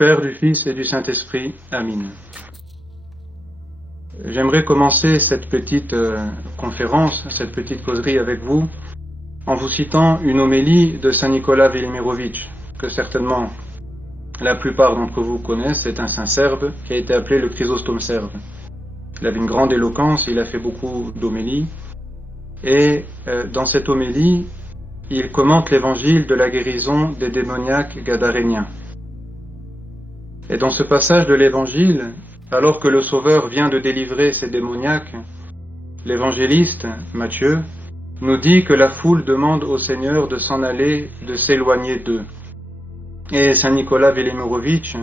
Père, du Fils et du Saint-Esprit. Amin. J'aimerais commencer cette petite conférence, cette petite causerie avec vous, en vous citant une homélie de Saint Nicolas Velimirovitch, que certainement la plupart d'entre vous connaissent. C'est un saint serbe qui a été appelé le Chrysostome serbe. Il avait une grande éloquence, il a fait beaucoup d'homélies, et dans cette homélie, il commente l'évangile de la guérison des démoniaques gadaréniens. Et dans ce passage de l'évangile, alors que le Sauveur vient de délivrer ces démoniaques, l'évangéliste, Matthieu, nous dit que la foule demande au Seigneur de s'en aller, de s'éloigner d'eux. Et Saint Nicolas Velimirovitch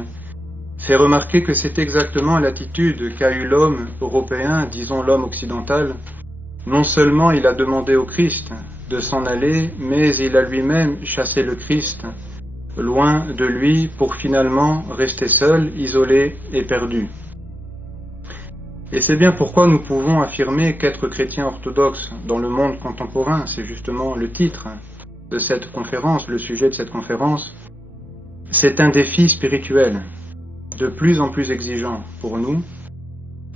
fait remarquer que c'est exactement l'attitude qu'a eu l'homme européen, disons l'homme occidental. Non seulement il a demandé au Christ de s'en aller, mais il a lui-même chassé le Christ loin de lui pour finalement rester seul, isolé et perdu. Et c'est bien pourquoi nous pouvons affirmer qu'être chrétien orthodoxe dans le monde contemporain, c'est justement le titre de cette conférence, le sujet de cette conférence, c'est un défi spirituel de plus en plus exigeant pour nous,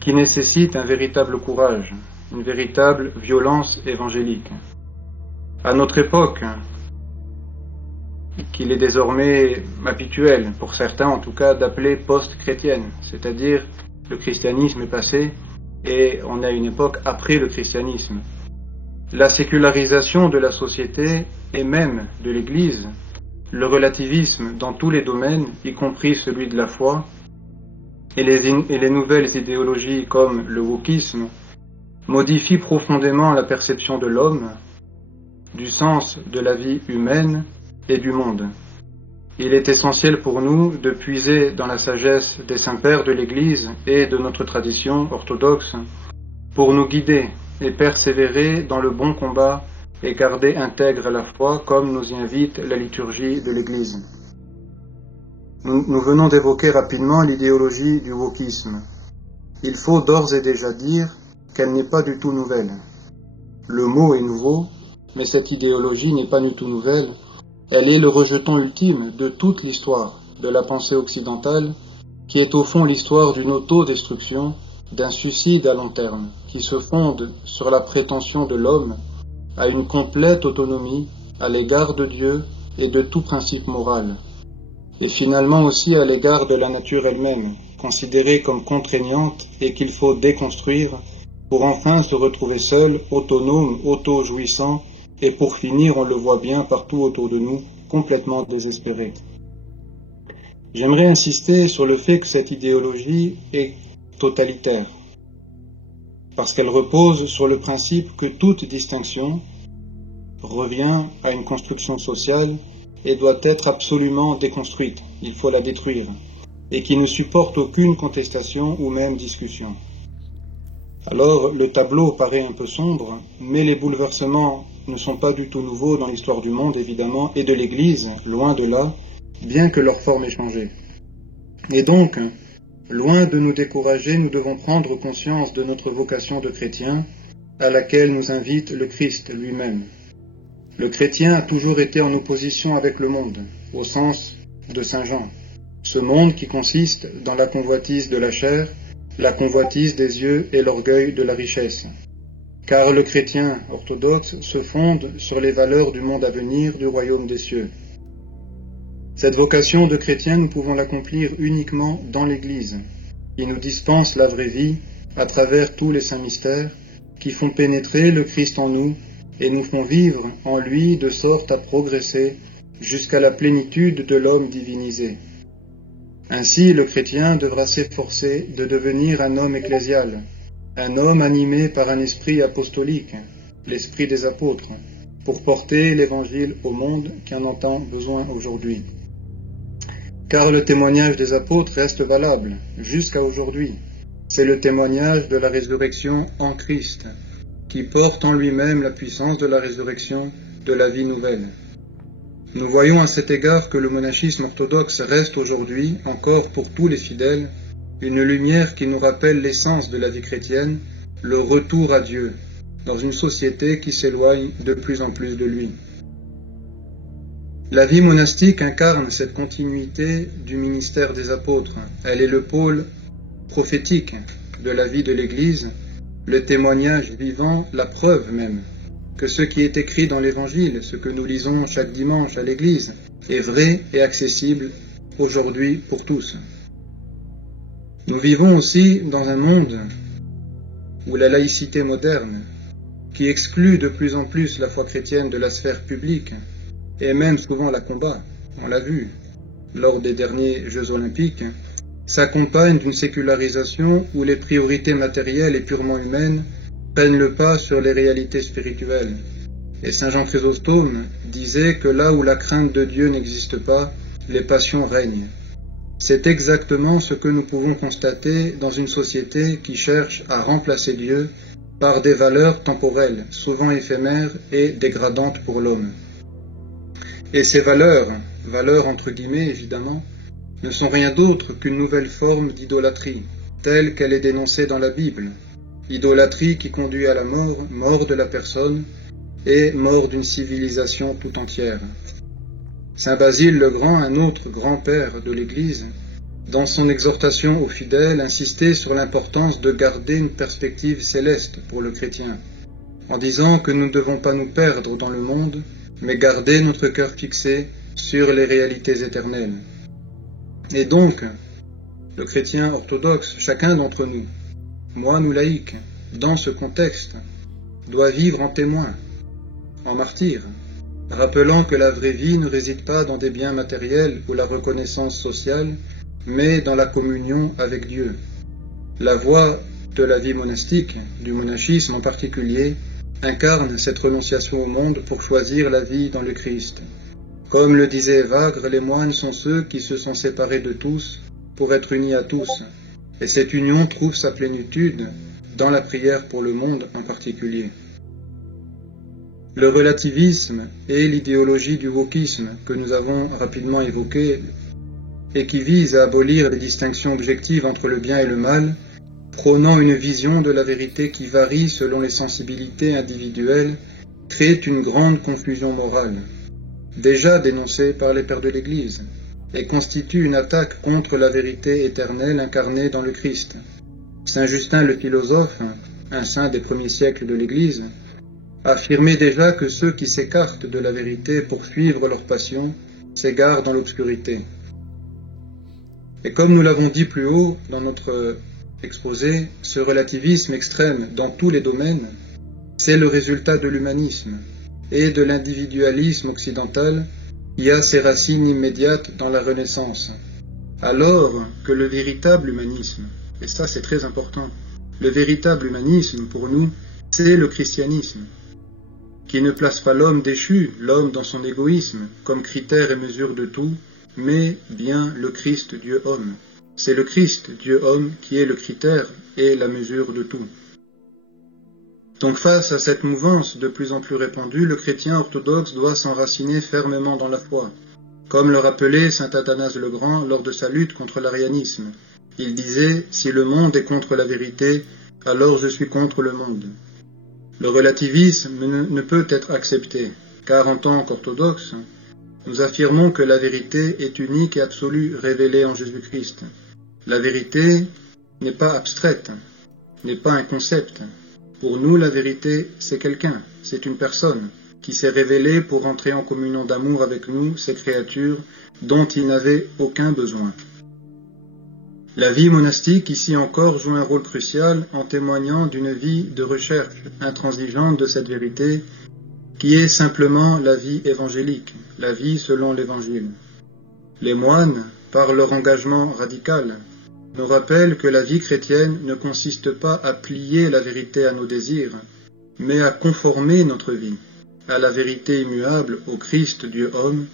qui nécessite un véritable courage, une véritable violence évangélique. À notre époque, qu'il est désormais habituel, pour certains en tout cas, d'appeler post-chrétienne, c'est-à-dire le christianisme est passé et on a une époque après le christianisme. La sécularisation de la société et même de l'Église, le relativisme dans tous les domaines, y compris celui de la foi, et les nouvelles idéologies comme le wokisme, modifient profondément la perception de l'homme, du sens de la vie humaine et du monde. Il est essentiel pour nous de puiser dans la sagesse des saints-pères de l'Église et de notre tradition orthodoxe pour nous guider et persévérer dans le bon combat et garder intègre la foi comme nous y invite la liturgie de l'Église. Nous venons d'évoquer rapidement l'idéologie du wokisme. Il faut d'ores et déjà dire qu'elle n'est pas du tout nouvelle. Le mot est nouveau, mais cette idéologie n'est pas du tout nouvelle. Elle est le rejeton ultime de toute l'histoire de la pensée occidentale, qui est au fond l'histoire d'une autodestruction, d'un suicide à long terme, qui se fonde sur la prétention de l'homme à une complète autonomie à l'égard de Dieu et de tout principe moral, et finalement aussi à l'égard de la nature elle-même, considérée comme contraignante et qu'il faut déconstruire pour enfin se retrouver seul, autonome, auto-jouissant, et pour finir, on le voit bien partout autour de nous, complètement désespéré. J'aimerais insister sur le fait que cette idéologie est totalitaire, parce qu'elle repose sur le principe que toute distinction revient à une construction sociale et doit être absolument déconstruite, il faut la détruire, et qui ne supporte aucune contestation ou même discussion. Alors, le tableau paraît un peu sombre, mais les bouleversements ne sont pas du tout nouveaux dans l'histoire du monde, évidemment, et de l'Église, loin de là, bien que leur forme ait changé. Et donc, loin de nous décourager, nous devons prendre conscience de notre vocation de chrétien, à laquelle nous invite le Christ lui-même. Le chrétien a toujours été en opposition avec le monde, au sens de Saint Jean. Ce monde qui consiste dans la convoitise de la chair, la convoitise des yeux et l'orgueil de la richesse. Car le chrétien orthodoxe se fonde sur les valeurs du monde à venir du royaume des cieux. Cette vocation de chrétien, nous pouvons l'accomplir uniquement dans l'Église, qui nous dispense la vraie vie à travers tous les saints mystères, qui font pénétrer le Christ en nous et nous font vivre en lui de sorte à progresser jusqu'à la plénitude de l'homme divinisé. Ainsi, le chrétien devra s'efforcer de devenir un homme ecclésial, un homme animé par un esprit apostolique, l'esprit des apôtres, pour porter l'Évangile au monde qui en entend besoin aujourd'hui. Car le témoignage des apôtres reste valable jusqu'à aujourd'hui. C'est le témoignage de la résurrection en Christ, qui porte en lui-même la puissance de la résurrection de la vie nouvelle. Nous voyons à cet égard que le monachisme orthodoxe reste aujourd'hui, encore pour tous les fidèles, une lumière qui nous rappelle l'essence de la vie chrétienne, le retour à Dieu, dans une société qui s'éloigne de plus en plus de lui. La vie monastique incarne cette continuité du ministère des apôtres. Elle est le pôle prophétique de la vie de l'Église, le témoignage vivant, la preuve même, que ce qui est écrit dans l'Évangile, ce que nous lisons chaque dimanche à l'Église, est vrai et accessible aujourd'hui pour tous. Nous vivons aussi dans un monde où la laïcité moderne, qui exclut de plus en plus la foi chrétienne de la sphère publique, et même souvent la combat, on l'a vu, lors des derniers Jeux olympiques, s'accompagne d'une sécularisation où les priorités matérielles et purement humaines prennent le pas sur les réalités spirituelles. Et Saint Jean Chrysostome disait que là où la crainte de Dieu n'existe pas, les passions règnent. C'est exactement ce que nous pouvons constater dans une société qui cherche à remplacer Dieu par des valeurs temporelles, souvent éphémères et dégradantes pour l'homme. Et ces valeurs entre guillemets évidemment, ne sont rien d'autre qu'une nouvelle forme d'idolâtrie, telle qu'elle est dénoncée dans la Bible. Idolâtrie qui conduit à la mort de la personne et mort d'une civilisation tout entière. Saint Basile le Grand, un autre grand-père de l'Église, dans son exhortation aux fidèles, insistait sur l'importance de garder une perspective céleste pour le chrétien, en disant que nous ne devons pas nous perdre dans le monde, mais garder notre cœur fixé sur les réalités éternelles. Et donc, le chrétien orthodoxe, chacun d'entre nous, moi, nous laïcs, dans ce contexte, doit vivre en témoin, en martyr, rappelant que la vraie vie ne réside pas dans des biens matériels ou la reconnaissance sociale, mais dans la communion avec Dieu. La voie de la vie monastique, du monachisme en particulier, incarne cette renonciation au monde pour choisir la vie dans le Christ. Comme le disait Evagre, les moines sont ceux qui se sont séparés de tous pour être unis à tous, et cette union trouve sa plénitude dans la prière pour le monde en particulier. Le relativisme et l'idéologie du wokisme que nous avons rapidement évoqué et qui vise à abolir les distinctions objectives entre le bien et le mal, prônant une vision de la vérité qui varie selon les sensibilités individuelles, crée une grande confusion morale, déjà dénoncée par les pères de l'Église, et constitue une attaque contre la vérité éternelle incarnée dans le Christ. Saint Justin le philosophe, un saint des premiers siècles de l'Église, affirmait déjà que ceux qui s'écartent de la vérité pour suivre leur passion s'égarent dans l'obscurité. Et comme nous l'avons dit plus haut dans notre exposé, ce relativisme extrême dans tous les domaines, c'est le résultat de l'humanisme et de l'individualisme occidental qui a ses racines immédiates dans la Renaissance, alors que le véritable humanisme, et ça c'est très important, le véritable humanisme pour nous, c'est le christianisme, qui ne place pas l'homme déchu, l'homme dans son égoïsme, comme critère et mesure de tout, mais bien le Christ Dieu-homme. C'est le Christ Dieu-homme qui est le critère et la mesure de tout. Donc face à cette mouvance de plus en plus répandue, le chrétien orthodoxe doit s'enraciner fermement dans la foi, comme le rappelait saint Athanase le Grand lors de sa lutte contre l'arianisme. Il disait « Si le monde est contre la vérité, alors je suis contre le monde ». Le relativisme ne peut être accepté, car en tant qu'orthodoxe, nous affirmons que la vérité est unique et absolue, révélée en Jésus-Christ. La vérité n'est pas abstraite, n'est pas un concept. Pour nous, la vérité, c'est quelqu'un, c'est une personne qui s'est révélée pour entrer en communion d'amour avec nous, ces créatures dont il n'avait aucun besoin. La vie monastique, ici encore, joue un rôle crucial en témoignant d'une vie de recherche intransigeante de cette vérité qui est simplement la vie évangélique, la vie selon l'Évangile. Les moines, par leur engagement radical, nous rappellent que la vie chrétienne ne consiste pas à plier la vérité à nos désirs, mais à conformer notre vie à la vérité immuable au Christ Dieu-homme,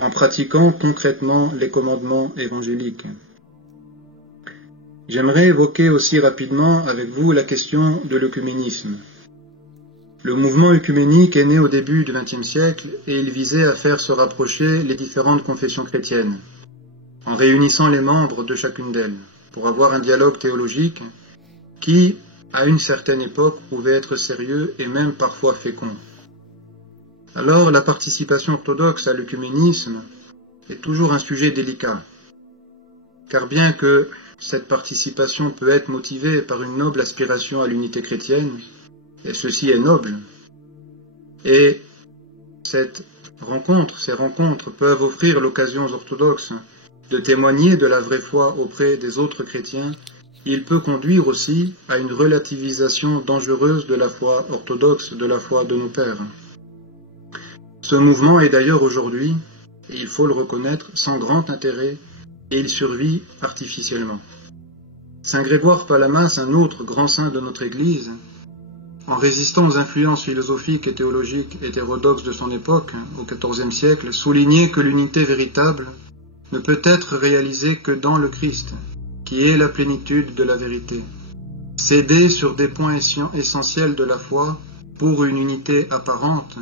en pratiquant concrètement les commandements évangéliques. J'aimerais évoquer aussi rapidement avec vous la question de l'œcuménisme. Le mouvement œcuménique est né au début du XXe siècle et il visait à faire se rapprocher les différentes confessions chrétiennes, en réunissant les membres de chacune d'elles, pour avoir un dialogue théologique qui, à une certaine époque, pouvait être sérieux et même parfois fécond. Alors la participation orthodoxe à l'œcuménisme est toujours un sujet délicat, car bien que cette participation peut être motivée par une noble aspiration à l'unité chrétienne, et ceci est noble, et ces rencontres peuvent offrir l'occasion aux orthodoxes de témoigner de la vraie foi auprès des autres chrétiens, il peut conduire aussi à une relativisation dangereuse de la foi orthodoxe, de la foi de nos pères. Ce mouvement est d'ailleurs aujourd'hui, et il faut le reconnaître, sans grand intérêt, et il survit artificiellement. Saint Grégoire Palamas, un autre grand saint de notre Église, en résistant aux influences philosophiques et théologiques hétérodoxes de son époque, au XIVe siècle, soulignait que l'unité véritable ne peut être réalisée que dans le Christ, qui est la plénitude de la vérité. Céder sur des points essentiels de la foi pour une unité apparente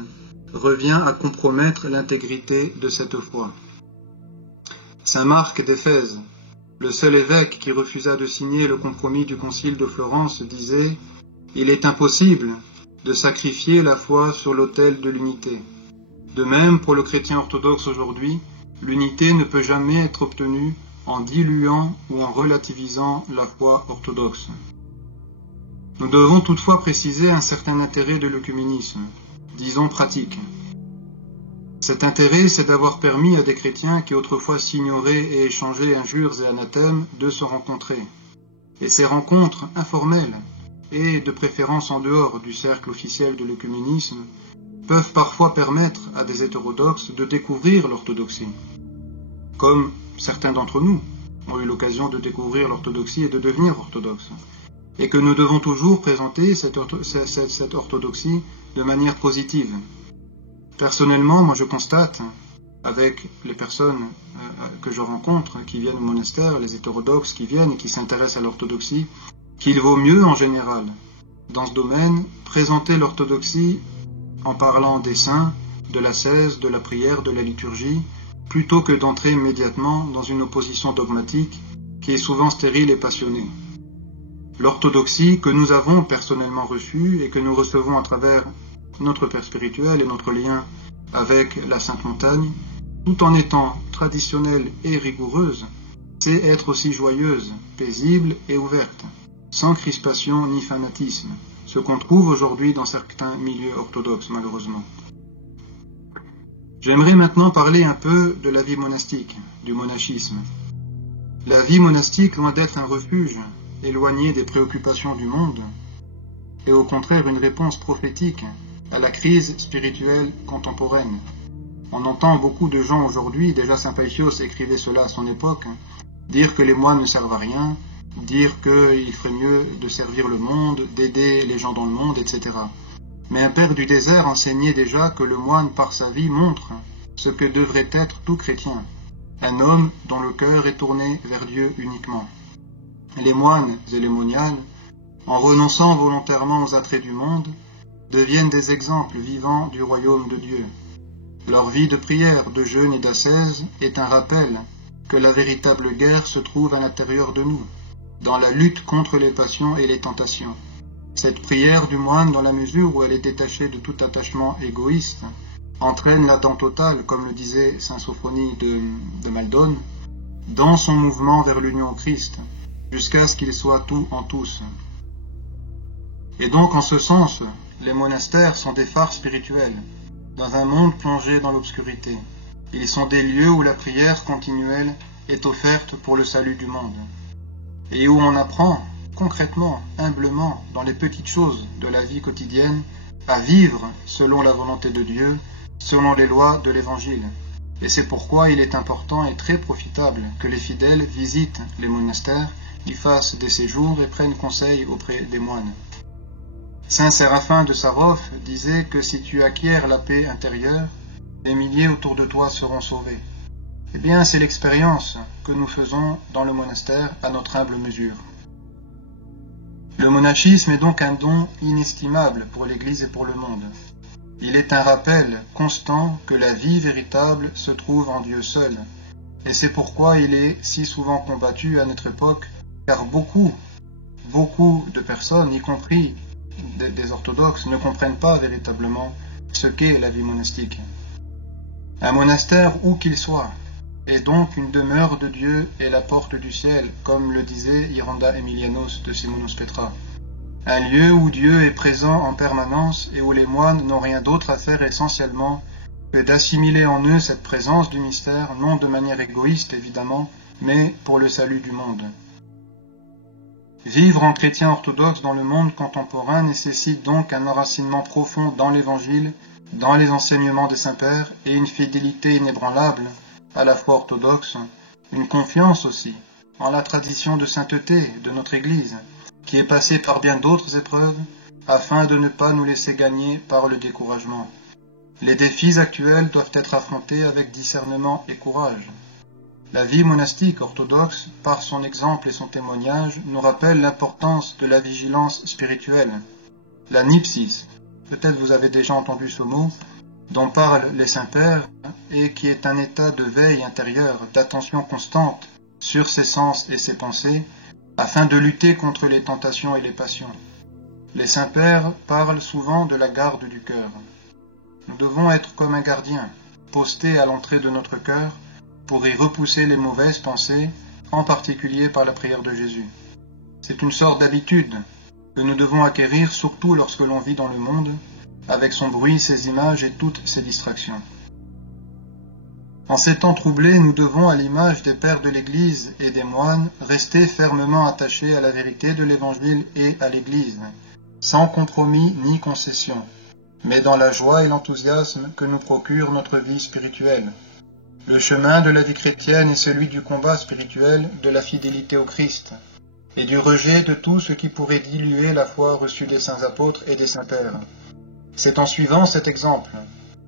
revient à compromettre l'intégrité de cette foi. Saint Marc d'Éphèse, le seul évêque qui refusa de signer le compromis du concile de Florence, disait « Il est impossible de sacrifier la foi sur l'autel de l'unité. » De même, pour le chrétien orthodoxe aujourd'hui, l'unité ne peut jamais être obtenue en diluant ou en relativisant la foi orthodoxe. Nous devons toutefois préciser un certain intérêt de l'œcuménisme, disons pratique. Cet intérêt, c'est d'avoir permis à des chrétiens qui autrefois s'ignoraient et échangeaient injures et anathèmes de se rencontrer. Et ces rencontres informelles, et de préférence en dehors du cercle officiel de l'œcuménisme, peuvent parfois permettre à des hétérodoxes de découvrir l'orthodoxie, comme certains d'entre nous ont eu l'occasion de découvrir l'orthodoxie et de devenir orthodoxes, et que nous devons toujours présenter cette orthodoxie de manière positive. Personnellement, moi je constate, avec les personnes que je rencontre, qui viennent au monastère, les hétérodoxes qui viennent et qui s'intéressent à l'orthodoxie, qu'il vaut mieux en général, dans ce domaine, présenter l'orthodoxie en parlant des saints, de l'ascèse, de la prière, de la liturgie, plutôt que d'entrer immédiatement dans une opposition dogmatique qui est souvent stérile et passionnée. L'orthodoxie que nous avons personnellement reçue et que nous recevons à travers notre père spirituel et notre lien avec la Sainte Montagne, tout en étant traditionnelle et rigoureuse, c'est être aussi joyeuse, paisible et ouverte, sans crispation ni fanatisme, ce qu'on trouve aujourd'hui dans certains milieux orthodoxes, malheureusement. J'aimerais maintenant parler un peu de la vie monastique, du monachisme. La vie monastique, loin d'être un refuge, éloigné des préoccupations du monde, est au contraire une réponse prophétique à la crise spirituelle contemporaine. On entend beaucoup de gens aujourd'hui, déjà Saint Païsios écrivait cela à son époque, dire que les moines ne servent à rien, dire qu'il ferait mieux de servir le monde, d'aider les gens dans le monde, etc. Mais un père du désert enseignait déjà que le moine par sa vie montre ce que devrait être tout chrétien, un homme dont le cœur est tourné vers Dieu uniquement. Les moines et les moniales, en renonçant volontairement aux attraits du monde, deviennent des exemples vivants du royaume de Dieu. Leur vie de prière, de jeûne et d'ascèse est un rappel que la véritable guerre se trouve à l'intérieur de nous, dans la lutte contre les passions et les tentations. Cette prière du moine, dans la mesure où elle est détachée de tout attachement égoïste, entraîne l'Adam total, comme le disait saint Sophronie de Maldone, dans son mouvement vers l'union au Christ, jusqu'à ce qu'il soit tout en tous. Et donc, en ce sens, les monastères sont des phares spirituels, dans un monde plongé dans l'obscurité. Ils sont des lieux où la prière continuelle est offerte pour le salut du monde, et où on apprend, concrètement, humblement, dans les petites choses de la vie quotidienne, à vivre selon la volonté de Dieu, selon les lois de l'Évangile. Et c'est pourquoi il est important et très profitable que les fidèles visitent les monastères, y fassent des séjours et prennent conseil auprès des moines. Saint Séraphin de Sarov disait que si tu acquiers la paix intérieure, des milliers autour de toi seront sauvés. Eh bien, c'est l'expérience que nous faisons dans le monastère à notre humble mesure. Le monachisme est donc un don inestimable pour l'Église et pour le monde. Il est un rappel constant que la vie véritable se trouve en Dieu seul, et c'est pourquoi il est si souvent combattu à notre époque, car beaucoup de personnes, y compris des orthodoxes, ne comprennent pas véritablement ce qu'est la vie monastique. Un monastère, où qu'il soit, est donc une demeure de Dieu et la porte du ciel, comme le disait Iranda Emilianos de Simonus Petra. Un lieu où Dieu est présent en permanence et où les moines n'ont rien d'autre à faire essentiellement que d'assimiler en eux cette présence du mystère, non de manière égoïste évidemment, mais pour le salut du monde. Vivre en chrétien orthodoxe dans le monde contemporain nécessite donc un enracinement profond dans l'Évangile, dans les enseignements des saints-pères et une fidélité inébranlable à la foi orthodoxe, une confiance aussi en la tradition de sainteté de notre Église, qui est passée par bien d'autres épreuves, afin de ne pas nous laisser gagner par le découragement. Les défis actuels doivent être affrontés avec discernement et courage. La vie monastique orthodoxe, par son exemple et son témoignage, nous rappelle l'importance de la vigilance spirituelle. La nipsis, peut-être vous avez déjà entendu ce mot, dont parlent les saints-pères, et qui est un état de veille intérieure, d'attention constante sur ses sens et ses pensées, afin de lutter contre les tentations et les passions. Les saints-pères parlent souvent de la garde du cœur. Nous devons être comme un gardien, posté à l'entrée de notre cœur, pour y repousser les mauvaises pensées, en particulier par la prière de Jésus. C'est une sorte d'habitude que nous devons acquérir surtout lorsque l'on vit dans le monde, avec son bruit, ses images et toutes ses distractions. En ces temps troublés, nous devons, à l'image des pères de l'Église et des moines, rester fermement attachés à la vérité de l'Évangile et à l'Église, sans compromis ni concession, mais dans la joie et l'enthousiasme que nous procure notre vie spirituelle. Le chemin de la vie chrétienne est celui du combat spirituel, de la fidélité au Christ, et du rejet de tout ce qui pourrait diluer la foi reçue des saints apôtres et des saints pères. C'est en suivant cet exemple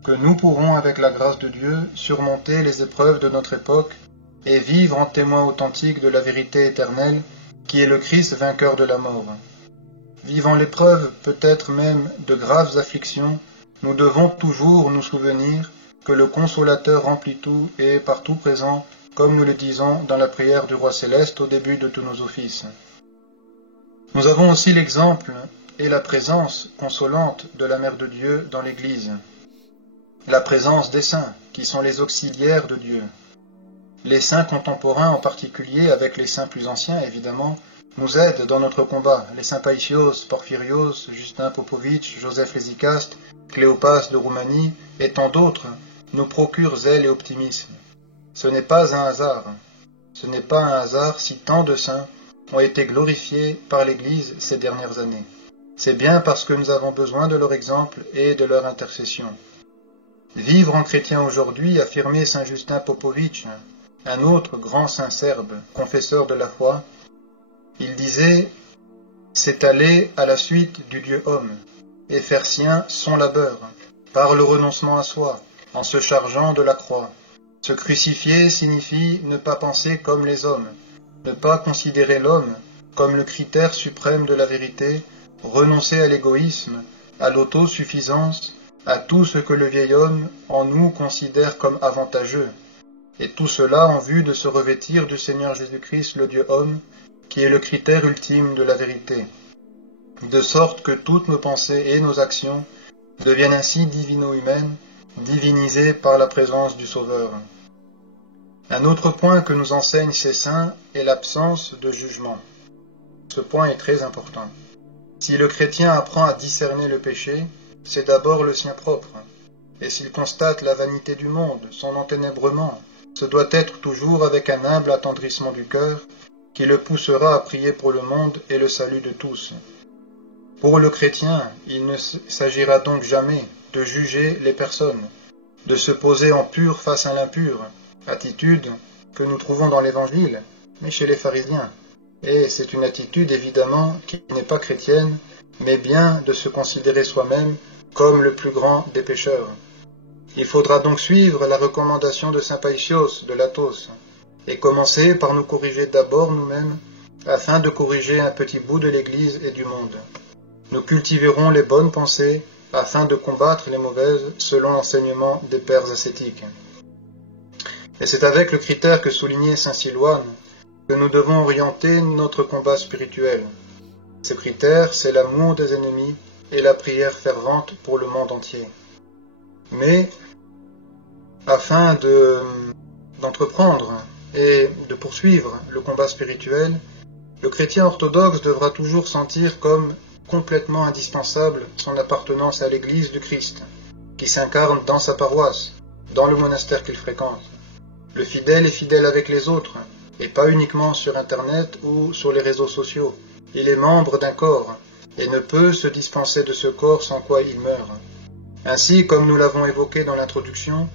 que nous pourrons, avec la grâce de Dieu, surmonter les épreuves de notre époque et vivre en témoin authentique de la vérité éternelle qui est le Christ vainqueur de la mort. Vivant l'épreuve, peut-être même de graves afflictions, nous devons toujours nous souvenir que le Consolateur remplit tout et est partout présent, comme nous le disons dans la prière du Roi Céleste au début de tous nos offices. Nous avons aussi l'exemple et la présence consolante de la Mère de Dieu dans l'Église. La présence des saints, qui sont les auxiliaires de Dieu. Les saints contemporains en particulier, avec les saints plus anciens évidemment, nous aident dans notre combat. Les saints Païsios, Porphyrios, Justin Popovic, Joseph Lésicaste, Cléopas de Roumanie et tant d'autres nous procurent zèle et optimisme. Ce n'est pas un hasard. Ce n'est pas un hasard si tant de saints ont été glorifiés par l'Église ces dernières années. C'est bien parce que nous avons besoin de leur exemple et de leur intercession. Vivre en chrétien aujourd'hui, affirmait saint Justin Popovic, un autre grand saint serbe, confesseur de la foi, il disait « C'est aller à la suite du Dieu homme, et faire sien son labeur, par le renoncement à soi, en se chargeant de la croix. Se crucifier signifie ne pas penser comme les hommes, ne pas considérer l'homme comme le critère suprême de la vérité, renoncer à l'égoïsme, à l'autosuffisance, à tout ce que le vieil homme en nous considère comme avantageux, et tout cela en vue de se revêtir du Seigneur Jésus-Christ, le Dieu homme, qui est le critère ultime de la vérité, de sorte que toutes nos pensées et nos actions deviennent ainsi divino-humaines, divinisées par la présence du Sauveur. Un autre point que nous enseignent ces saints est l'absence de jugement. Ce point est très important. Si le chrétien apprend à discerner le péché, c'est d'abord le sien propre, et s'il constate la vanité du monde, son enténèbrement, ce doit être toujours avec un humble attendrissement du cœur, qui le poussera à prier pour le monde et le salut de tous. Pour le chrétien, il ne s'agira donc jamais de juger les personnes, de se poser en pur face à l'impur, attitude que nous trouvons dans l'Évangile, mais chez les pharisiens. Et c'est une attitude évidemment qui n'est pas chrétienne, mais bien de se considérer soi-même comme le plus grand des pécheurs. Il faudra donc suivre la recommandation de saint Païsios de Latos, et commencer par nous corriger d'abord nous-mêmes, afin de corriger un petit bout de l'Église et du monde. Nous cultiverons les bonnes pensées, afin de combattre les mauvaises, selon l'enseignement des pères ascétiques. Et c'est avec le critère que soulignait saint Silouane, que nous devons orienter notre combat spirituel. Ce critère, c'est l'amour des ennemis et la prière fervente pour le monde entier. Mais afin d'entreprendre et de poursuivre le combat spirituel, le chrétien orthodoxe devra toujours sentir comme complètement indispensable son appartenance à l'Église du Christ, qui s'incarne dans sa paroisse, dans le monastère qu'il fréquente. Le fidèle est fidèle avec les autres, et pas uniquement sur Internet ou sur les réseaux sociaux. Il est membre d'un corps, et ne peut se dispenser de ce corps sans quoi il meurt. Ainsi, comme nous l'avons évoqué dans l'introduction,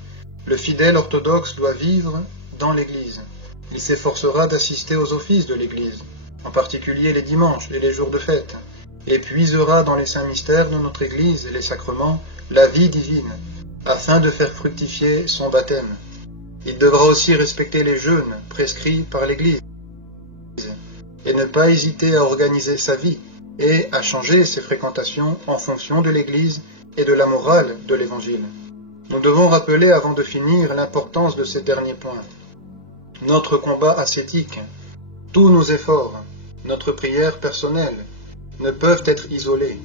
le fidèle orthodoxe doit vivre dans l'Église. Il s'efforcera d'assister aux offices de l'Église, en particulier les dimanches et les jours de fête, et puisera dans les saints mystères de notre Église et les sacrements la vie divine, afin de faire fructifier son baptême. Il devra aussi respecter les jeûnes prescrits par l'Église, et ne pas hésiter à organiser sa vie et à changer ses fréquentations en fonction de l'Église et de la morale de l'Évangile. Nous devons rappeler avant de finir l'importance de ces derniers points. Notre combat ascétique, tous nos efforts, notre prière personnelle, ne peuvent être isolés,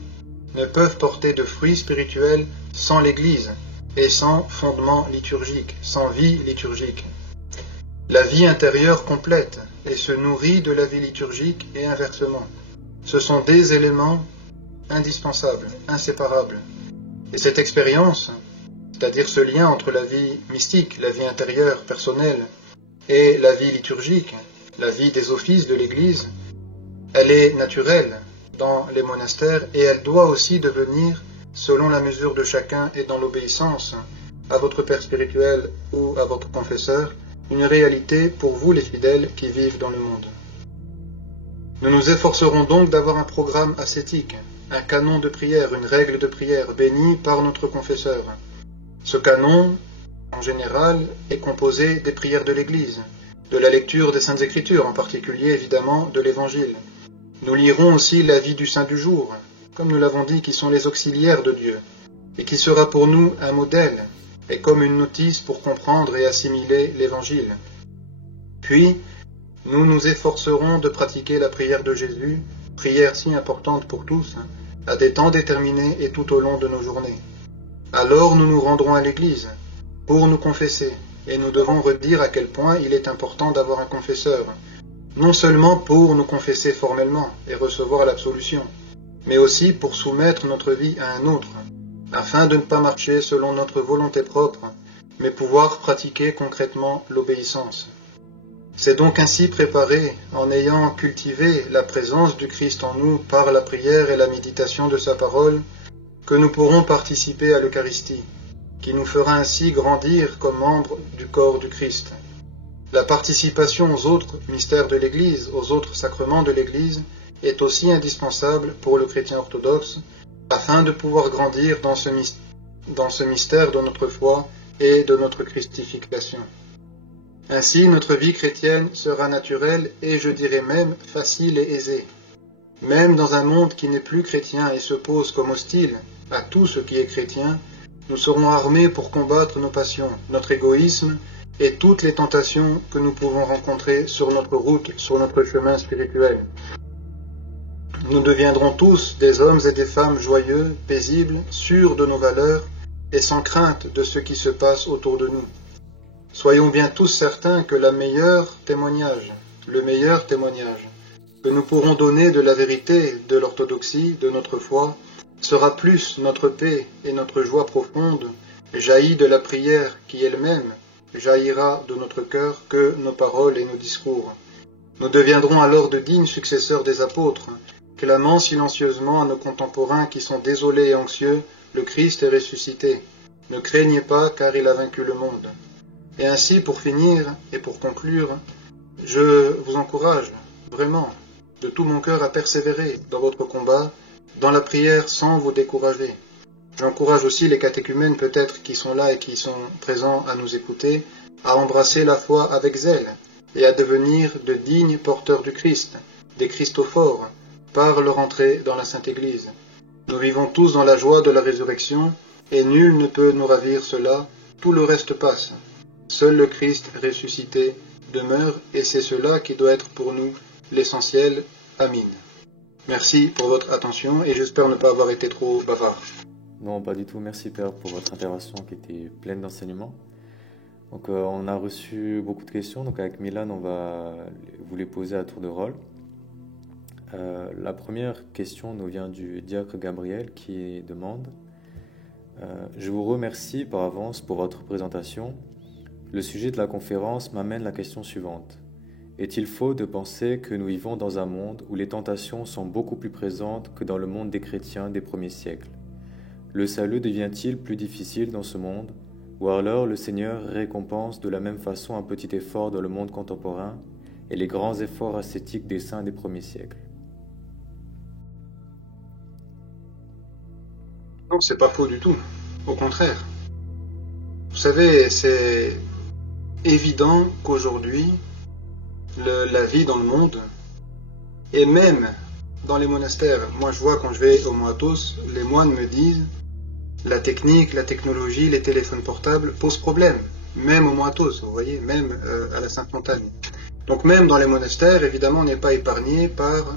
ne peuvent porter de fruits spirituels sans l'Église et sans fondement liturgique, sans vie liturgique. La vie intérieure complète et se nourrit de la vie liturgique et inversement. Ce sont des éléments indispensables, inséparables. Et cette expérience, c'est-à-dire ce lien entre la vie mystique, la vie intérieure, personnelle, et la vie liturgique, la vie des offices de l'Église, elle est naturelle dans les monastères et elle doit aussi devenir, selon la mesure de chacun et dans l'obéissance à votre père spirituel ou à votre confesseur, une réalité pour vous les fidèles qui vivent dans le monde. Nous nous efforcerons donc d'avoir un programme ascétique, un canon de prière, une règle de prière bénie par notre confesseur. Ce canon, en général, est composé des prières de l'Église, de la lecture des Saintes Écritures, en particulier évidemment de l'Évangile. Nous lirons aussi la vie du Saint du jour, comme nous l'avons dit, qui sont les auxiliaires de Dieu, et qui sera pour nous un modèle, et comme une notice pour comprendre et assimiler l'Évangile. Puis, nous nous efforcerons de pratiquer la prière de Jésus, prière si importante pour tous, à des temps déterminés et tout au long de nos journées. Alors nous nous rendrons à l'Église pour nous confesser, et nous devons redire à quel point il est important d'avoir un confesseur, non seulement pour nous confesser formellement et recevoir l'absolution, mais aussi pour soumettre notre vie à un autre, afin de ne pas marcher selon notre volonté propre, mais pouvoir pratiquer concrètement l'obéissance. C'est donc ainsi préparé, en ayant cultivé la présence du Christ en nous par la prière et la méditation de sa parole, que nous pourrons participer à l'Eucharistie, qui nous fera ainsi grandir comme membres du corps du Christ. La participation aux autres mystères de l'Église, aux autres sacrements de l'Église, est aussi indispensable pour le chrétien orthodoxe, afin de pouvoir grandir dans ce mystère de notre foi et de notre christification. Ainsi, notre vie chrétienne sera naturelle et, je dirais même, facile et aisée. Même dans un monde qui n'est plus chrétien et se pose comme hostile à tout ce qui est chrétien, nous serons armés pour combattre nos passions, notre égoïsme et toutes les tentations que nous pouvons rencontrer sur notre route, sur notre chemin spirituel. Nous deviendrons tous des hommes et des femmes joyeux, paisibles, sûrs de nos valeurs et sans crainte de ce qui se passe autour de nous. Soyons bien tous certains que le meilleur témoignage que nous pourrons donner de la vérité, de l'orthodoxie, de notre foi, sera plus notre paix et notre joie profonde, jaillie de la prière qui elle-même jaillira de notre cœur que nos paroles et nos discours. Nous deviendrons alors de dignes successeurs des apôtres, clamant silencieusement à nos contemporains qui sont désolés et anxieux, le Christ est ressuscité. Ne craignez pas, car il a vaincu le monde. Et ainsi, pour finir et pour conclure, je vous encourage vraiment de tout mon cœur à persévérer dans votre combat, dans la prière sans vous décourager. J'encourage aussi les catéchumènes peut-être qui sont là et qui sont présents à nous écouter, à embrasser la foi avec zèle et à devenir de dignes porteurs du Christ, des Christophores, par leur entrée dans la Sainte Église. Nous vivons tous dans la joie de la résurrection et nul ne peut nous ravir cela, tout le reste passe. Seul le Christ ressuscité demeure et c'est cela qui doit être pour nous l'essentiel. Amin. Merci pour votre attention et j'espère ne pas avoir été trop bavard. Non, pas du tout. Merci Père pour votre intervention qui était pleine d'enseignements. Donc on a reçu beaucoup de questions. Donc avec Milan, on va vous les poser à tour de rôle. La première question nous vient du diacre Gabriel qui demande je vous remercie par avance pour votre présentation. Le sujet de la conférence m'amène la question suivante. Est-il faux de penser que nous vivons dans un monde où les tentations sont beaucoup plus présentes que dans le monde des chrétiens des premiers siècles? Le salut devient-il plus difficile dans ce monde? Ou alors le Seigneur récompense de la même façon un petit effort dans le monde contemporain et les grands efforts ascétiques des saints des premiers siècles? Non, c'est pas faux du tout. Au contraire. Vous savez, c'est évident qu'aujourd'hui, la vie dans le monde, et même dans les monastères, moi je vois quand je vais au Moatos, les moines me disent la technique, la technologie, les téléphones portables posent problème. Même au Moatos, vous voyez, même à la Sainte-Montagne. Donc même dans les monastères, évidemment, on n'est pas épargné par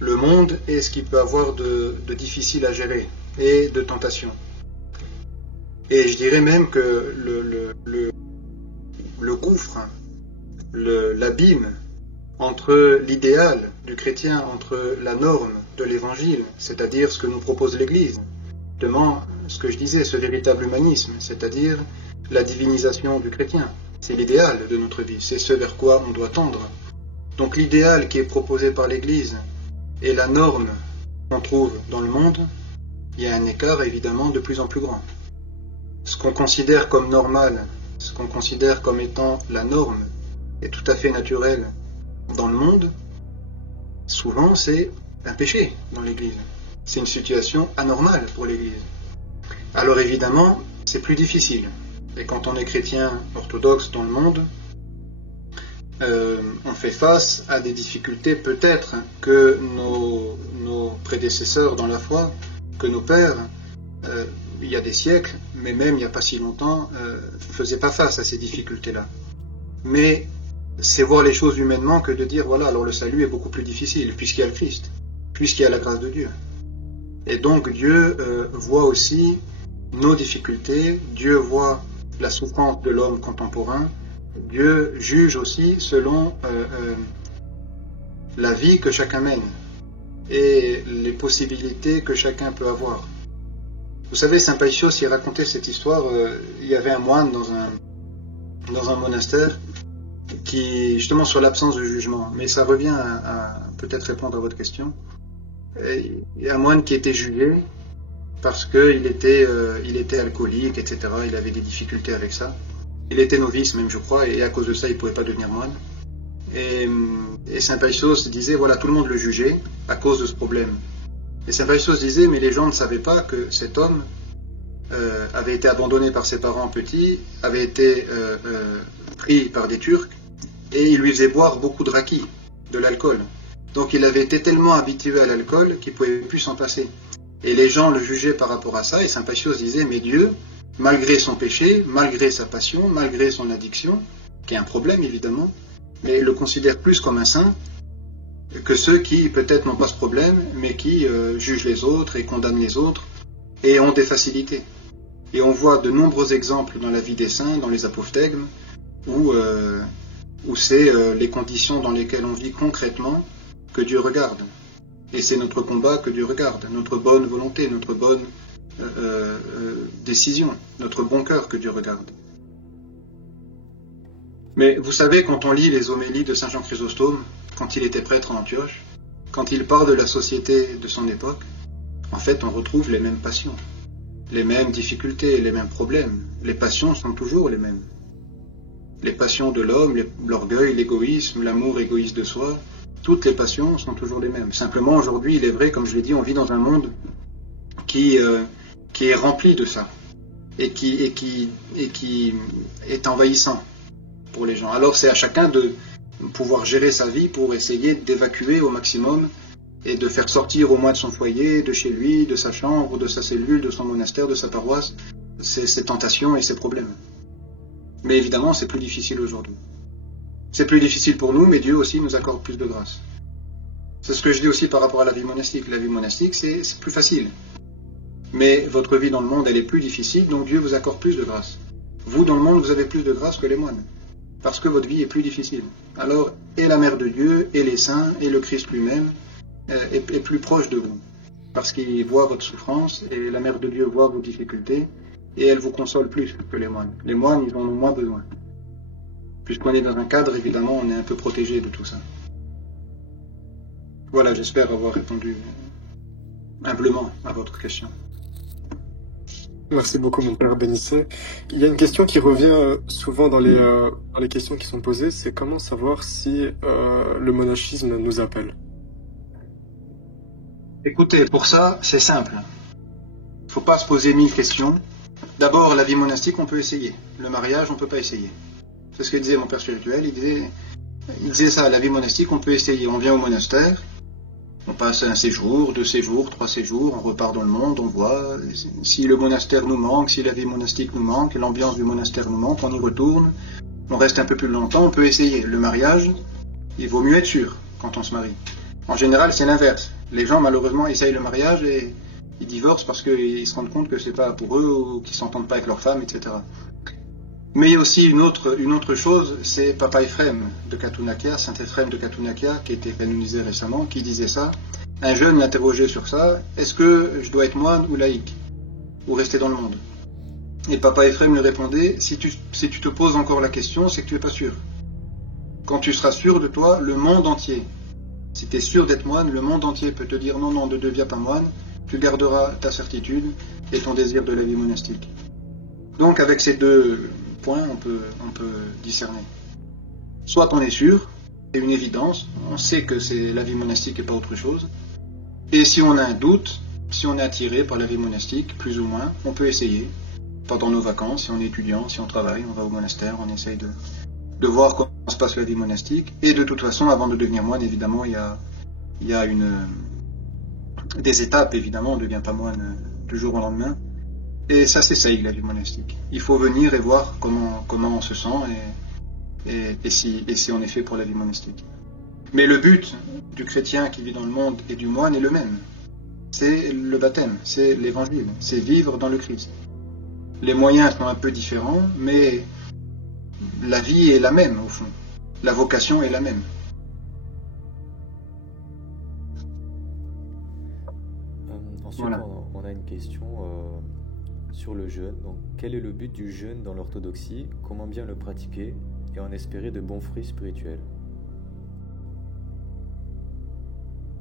le monde et ce qu'il peut avoir de difficile à gérer et de tentation. Et je dirais même que le gouffre, l'abîme entre l'idéal du chrétien, entre la norme de l'évangile, c'est-à-dire ce que nous propose l'Église, demande ce que je disais, ce véritable humanisme, c'est-à-dire la divinisation du chrétien. C'est l'idéal de notre vie, c'est ce vers quoi on doit tendre. Donc l'idéal qui est proposé par l'Église et la norme qu'on trouve dans le monde, il y a un écart évidemment de plus en plus grand. Ce qu'on considère comme normal, ce qu'on considère comme étant la norme, est tout à fait naturel dans le monde, souvent c'est un péché dans l'Église. C'est une situation anormale pour l'Église. Alors évidemment, c'est plus difficile. Et quand on est chrétien orthodoxe dans le monde, on fait face à des difficultés peut-être que nos prédécesseurs dans la foi, que nos pères, il y a des siècles, mais même il n'y a pas si longtemps, ne faisaient pas face à ces difficultés-là. Mais c'est voir les choses humainement que de dire, voilà, alors le salut est beaucoup plus difficile, puisqu'il y a le Christ, puisqu'il y a la grâce de Dieu. Et donc Dieu voit aussi nos difficultés, Dieu voit la souffrance de l'homme contemporain, Dieu juge aussi selon la vie que chacun mène et les possibilités que chacun peut avoir. Vous savez, Saint Païsios, il racontait cette histoire, il y avait un moine dans un monastère qui, justement sur l'absence de jugement, mais ça revient à peut-être répondre à votre question. Il y a un moine qui était jugé parce qu'il était alcoolique, etc. Il avait des difficultés avec ça. Il était novice même, je crois, et à cause de ça, il ne pouvait pas devenir moine. Et Saint Païsios disait, voilà, tout le monde le jugeait à cause de ce problème. Et Saint Païsios disait, mais les gens ne savaient pas que cet homme avait été abandonné par ses parents petits, avait été pris par des Turcs, et il lui faisait boire beaucoup de raki, de l'alcool. Donc il avait été tellement habitué à l'alcool qu'il ne pouvait plus s'en passer. Et les gens le jugeaient par rapport à ça, et Saint Païsios disait, mais Dieu, malgré son péché, malgré sa passion, malgré son addiction, qui est un problème évidemment, mais le considère plus comme un saint que ceux qui peut-être n'ont pas ce problème, mais qui jugent les autres et condamnent les autres, et ont des facilités. Et on voit de nombreux exemples dans la vie des saints, dans les apophthegmes, où c'est les conditions dans lesquelles on vit concrètement que Dieu regarde. Et c'est notre combat que Dieu regarde, notre bonne volonté, notre bonne décision, notre bon cœur que Dieu regarde. Mais vous savez, quand on lit les homélies de Saint Jean Chrysostome, quand il était prêtre à Antioche, quand il parle de la société de son époque, en fait on retrouve les mêmes passions, les mêmes difficultés, les mêmes problèmes. Les passions sont toujours les mêmes. Les passions de l'homme, l'orgueil, l'égoïsme, l'amour égoïste de soi, toutes les passions sont toujours les mêmes. Simplement aujourd'hui, il est vrai, comme je l'ai dit, on vit dans un monde qui est rempli de ça et qui est envahissant pour les gens. Alors c'est à chacun de pouvoir gérer sa vie pour essayer d'évacuer au maximum et de faire sortir au moins de son foyer, de chez lui, de sa chambre, de sa cellule, de son monastère, de sa paroisse, ses tentations et ses problèmes. Mais évidemment, c'est plus difficile aujourd'hui. C'est plus difficile pour nous, mais Dieu aussi nous accorde plus de grâce. C'est ce que je dis aussi par rapport à la vie monastique. La vie monastique, c'est plus facile. Mais votre vie dans le monde, elle est plus difficile, donc Dieu vous accorde plus de grâce. Vous, dans le monde, vous avez plus de grâce que les moines, parce que votre vie est plus difficile. Alors, et la Mère de Dieu, et les saints, et le Christ lui-même, est plus proche de vous, parce qu'il voit votre souffrance, et la Mère de Dieu voit vos difficultés, et elle vous console plus que les moines. Les moines, ils en ont moins besoin. Puisqu'on est dans un cadre, évidemment, on est un peu protégé de tout ça. Voilà, j'espère avoir répondu humblement à votre question. Merci beaucoup, mon père Bénissé. Il y a une question qui revient souvent dans les questions qui sont posées, c'est comment savoir si le monachisme nous appelle. Écoutez, pour ça, c'est simple. Il ne faut pas se poser 1000 questions. D'abord, la vie monastique, on peut essayer. Le mariage, on ne peut pas essayer. C'est ce que disait mon père spirituel. Il disait ça, la vie monastique, on peut essayer. On vient au monastère, on passe un séjour, 2 séjours, 3 séjours, on repart dans le monde, on voit. Si le monastère nous manque, si la vie monastique nous manque, l'ambiance du monastère nous manque, on y retourne, on reste un peu plus longtemps, on peut essayer. Le mariage, il vaut mieux être sûr quand on se marie. En général, c'est l'inverse. Les gens, malheureusement, essayent le mariage et ils divorcent parce qu'ils se rendent compte que c'est pas pour eux ou qu'ils s'entendent pas avec leur femme, etc. Mais il y a aussi une autre chose, c'est Papa Ephrem de Katunakia, Saint Ephrem de Katunakia, qui a été canonisé récemment, qui disait ça. Un jeune l'interrogeait sur ça, est-ce que je dois être moine ou laïque, ou rester dans le monde? Et Papa Ephrem lui répondait, si tu te poses encore la question, c'est que tu n'es pas sûr. Quand tu seras sûr de toi, le monde entier, si tu es sûr d'être moine, le monde entier peut te dire non, non, ne deviens pas moine, tu garderas ta certitude et ton désir de la vie monastique. Donc avec ces 2 points, on peut discerner. Soit on est sûr, c'est une évidence, on sait que c'est la vie monastique et pas autre chose. Et si on a un doute, si on est attiré par la vie monastique, plus ou moins, on peut essayer. Pendant nos vacances, si on est étudiant, si on travaille, on va au monastère, on essaye de voir comment se passe la vie monastique. Et de toute façon, avant de devenir moine, évidemment, il y a des étapes, évidemment, on ne devient pas moine du jour au lendemain. Et ça s'essaye, la vie monastique. Il faut venir et voir comment on se sent et si on est fait pour la vie monastique. Mais le but du chrétien qui vit dans le monde et du moine est le même. C'est le baptême, c'est l'évangile, c'est vivre dans le Christ. Les moyens sont un peu différents, mais la vie est la même au fond. La vocation est la même. Ensuite, Voilà. on a une question sur le jeûne. Donc, quel est le but du jeûne dans l'orthodoxie? Comment bien le pratiquer et en espérer de bons fruits spirituels?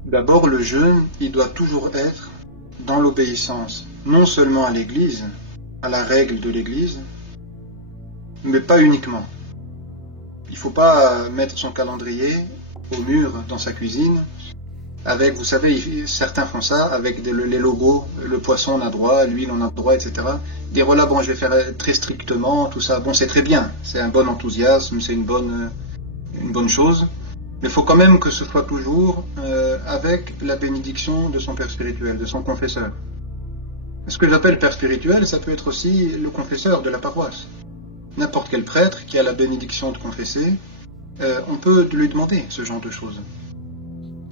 D'abord, le jeûne, il doit toujours être dans l'obéissance, non seulement à l'Église, à la règle de l'Église, mais pas uniquement. Il ne faut pas mettre son calendrier au mur dans sa cuisine, avec, vous savez, certains font ça, avec les logos, le poisson on a droit, l'huile on a droit, etc. Dire voilà, bon, je vais faire très strictement, tout ça. Bon, c'est très bien, c'est un bon enthousiasme, c'est une bonne chose, mais il faut quand même que ce soit toujours avec la bénédiction de son père spirituel, de son confesseur. Ce que j'appelle père spirituel, ça peut être aussi le confesseur de la paroisse. N'importe quel prêtre qui a la bénédiction de confesser, on peut lui demander ce genre de choses.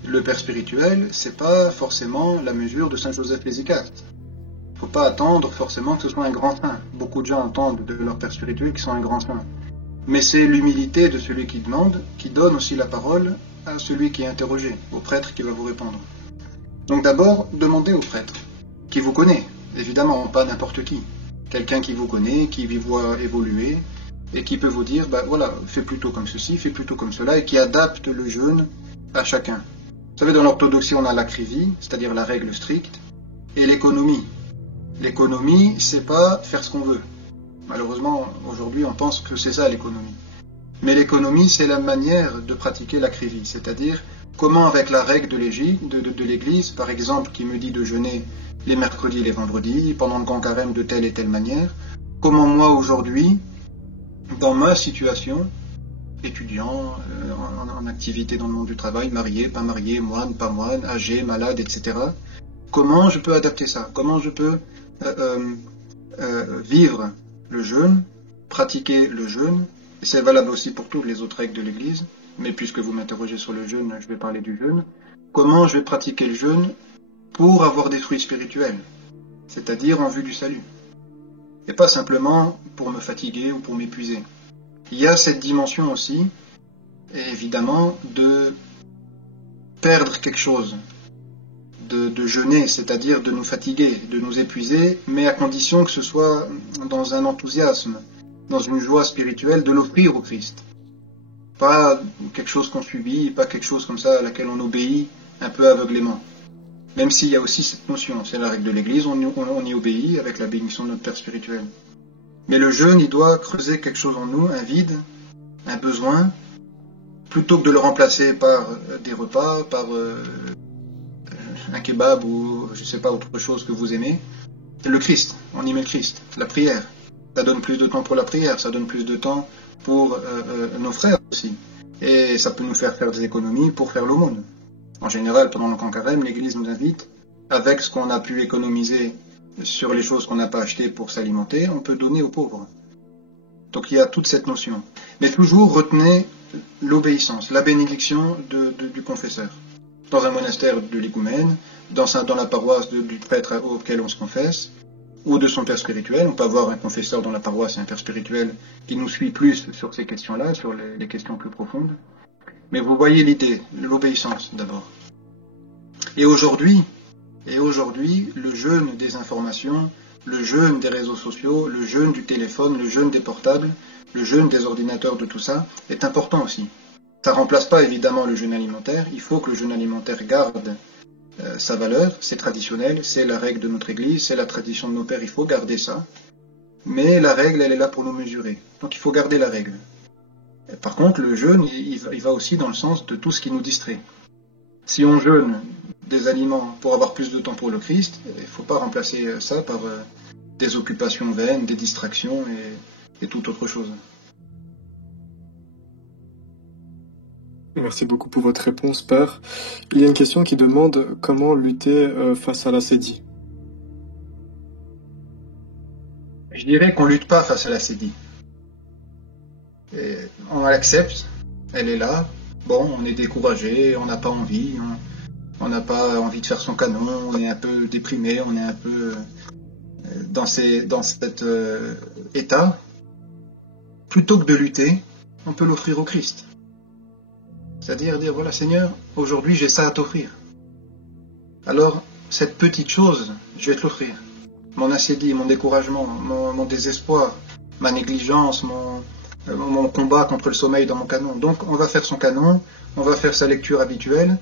Le père spirituel, c'est pas forcément la mesure de Saint Joseph l'Hésychaste. Il ne faut pas attendre forcément que ce soit un grand saint. Beaucoup de gens entendent de leur père spirituel qu'ils sont un grand saint. Mais c'est l'humilité de celui qui demande, qui donne aussi la parole à celui qui est interrogé, au prêtre qui va vous répondre. Donc d'abord, demandez au prêtre, qui vous connaît, évidemment, pas n'importe qui. Quelqu'un qui vous connaît, qui vous voit évoluer, et qui peut vous dire, bah voilà, fais plutôt comme ceci, fais plutôt comme cela, et qui adapte le jeûne à chacun. Vous savez, dans l'orthodoxie, on a l'acrivie, c'est-à-dire la règle stricte, et l'économie. L'économie, c'est pas faire ce qu'on veut. Malheureusement, aujourd'hui, on pense que c'est ça l'économie. Mais l'économie, c'est la manière de pratiquer l'acrivie, c'est-à-dire comment avec la règle de l'Église, par exemple, qui me dit de jeûner les mercredis et les vendredis, pendant le grand carême de telle et telle manière, comment moi aujourd'hui, dans ma situation, étudiant, en activité dans le monde du travail, marié, pas marié, moine, pas moine, âgé, malade, etc., comment je peux adapter ça? Comment je peux vivre le jeûne, pratiquer le jeûne, et c'est valable aussi pour toutes les autres règles de l'Église, mais puisque vous m'interrogez sur le jeûne, je vais parler du jeûne. Comment je vais pratiquer le jeûne pour avoir des fruits spirituels? c'est-à-dire en vue du salut. Et pas simplement pour me fatiguer ou pour m'épuiser. Il y a cette dimension aussi, évidemment, de perdre quelque chose, de jeûner, c'est-à-dire de nous fatiguer, de nous épuiser, mais à condition que ce soit dans un enthousiasme, dans une joie spirituelle, de l'offrir au Christ. Pas quelque chose qu'on subit, pas quelque chose comme ça à laquelle on obéit un peu aveuglément. Même s'il y a aussi cette notion, c'est la règle de l'Église, on y obéit avec la bénédiction de notre Père spirituel. Mais le jeûne, il doit creuser quelque chose en nous, un vide, un besoin, plutôt que de le remplacer par des repas, par un kebab ou je ne sais pas autre chose que vous aimez. Le Christ, on y met le Christ, la prière. Ça donne plus de temps pour la prière, ça donne plus de temps pour nos frères aussi. Et ça peut nous faire des économies pour faire l'aumône. En général, pendant le Carême, l'Église nous invite, avec ce qu'on a pu économiser sur les choses qu'on n'a pas achetées pour s'alimenter, on peut donner aux pauvres. Donc il y a toute cette notion. Mais toujours retenez l'obéissance, la bénédiction du confesseur. Dans un monastère de l'égoumène, dans la paroisse du prêtre auquel on se confesse, ou de son père spirituel. On peut avoir un confesseur dans la paroisse et un père spirituel qui nous suit plus sur ces questions-là, sur les questions plus profondes. Mais vous voyez l'idée, l'obéissance d'abord. Et aujourd'hui, le jeûne des informations, le jeûne des réseaux sociaux, le jeûne du téléphone, le jeûne des portables, le jeûne des ordinateurs, de tout ça, est important aussi. Ça ne remplace pas évidemment le jeûne alimentaire. Il faut que le jeûne alimentaire garde sa valeur, c'est traditionnel, c'est la règle de notre Église, c'est la tradition de nos pères, il faut garder ça. Mais la règle, elle est là pour nous mesurer. Donc il faut garder la règle. Par contre, le jeûne, il va aussi dans le sens de tout ce qui nous distrait. Si on jeûne des aliments pour avoir plus de temps pour le Christ, il ne faut pas remplacer ça par des occupations vaines, des distractions et toute autre chose. Merci beaucoup pour votre réponse, Père. Il y a une question qui demande comment lutter face à l'acédie. Je dirais qu'on ne lutte pas face à l'acédie. On l'accepte, elle est là. Bon, on est découragé, on n'a pas envie, on n'a pas envie de faire son canon, on est un peu déprimé, on est un peu dans cet état. Plutôt que de lutter, on peut l'offrir au Christ. C'est-à-dire dire, voilà Seigneur, aujourd'hui j'ai ça à t'offrir. Alors, cette petite chose, je vais te l'offrir. Mon acédie, mon découragement, mon désespoir, ma négligence, mon combat contre le sommeil dans mon canon. Donc on va faire son canon, on va faire sa lecture habituelle,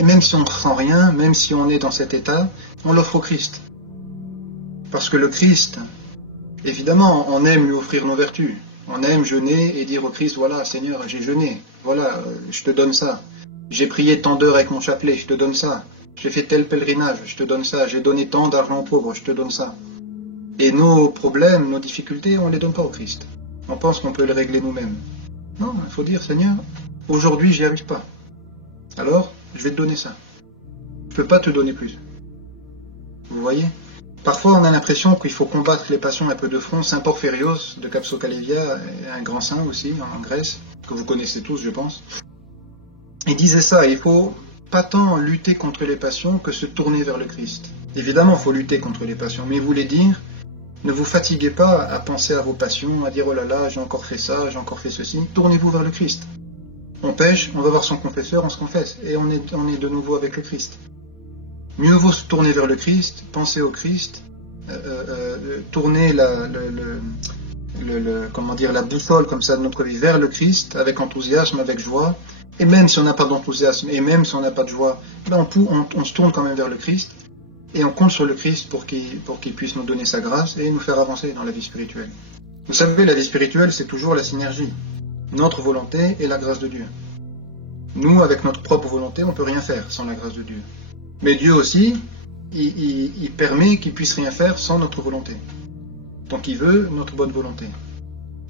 et même si on ne ressent rien, même si on est dans cet état, on l'offre au Christ. Parce que le Christ, évidemment, on aime lui offrir nos vertus. On aime jeûner et dire au Christ, voilà Seigneur, j'ai jeûné, voilà, je te donne ça. J'ai prié tant d'heures avec mon chapelet, je te donne ça. J'ai fait tel pèlerinage, je te donne ça. J'ai donné tant d'argent aux pauvres, je te donne ça. Et nos problèmes, nos difficultés, on ne les donne pas au Christ. On pense qu'on peut les régler nous-mêmes. Non, il faut dire, Seigneur, aujourd'hui j'y arrive pas. Alors, je vais te donner ça. Je ne peux pas te donner plus. Vous voyez ? Parfois, on a l'impression qu'il faut combattre les passions un peu de front. Saint Porphyrios de Kapsokalévia, un grand saint aussi en Grèce, que vous connaissez tous, je pense. Il disait ça, il faut pas tant lutter contre les passions que se tourner vers le Christ. Évidemment, il faut lutter contre les passions, mais il voulait dire, ne vous fatiguez pas à penser à vos passions, à dire oh là là, j'ai encore fait ça, j'ai encore fait ceci. Tournez-vous vers le Christ. On pêche, on va voir son confesseur, on se confesse, et on est de nouveau avec le Christ. Mieux vaut se tourner vers le Christ, penser au Christ, tourner la boussole comme ça de notre vie vers le Christ, avec enthousiasme, avec joie. Et même si on n'a pas d'enthousiasme, et même si on n'a pas de joie, ben on se tourne quand même vers le Christ, et on compte sur le Christ pour qu'il puisse nous donner sa grâce et nous faire avancer dans la vie spirituelle. Vous savez, la vie spirituelle, c'est toujours la synergie. Notre volonté et la grâce de Dieu. Nous, avec notre propre volonté, on ne peut rien faire sans la grâce de Dieu. Mais Dieu aussi, il permet qu'il puisse rien faire sans notre volonté. Donc il veut notre bonne volonté.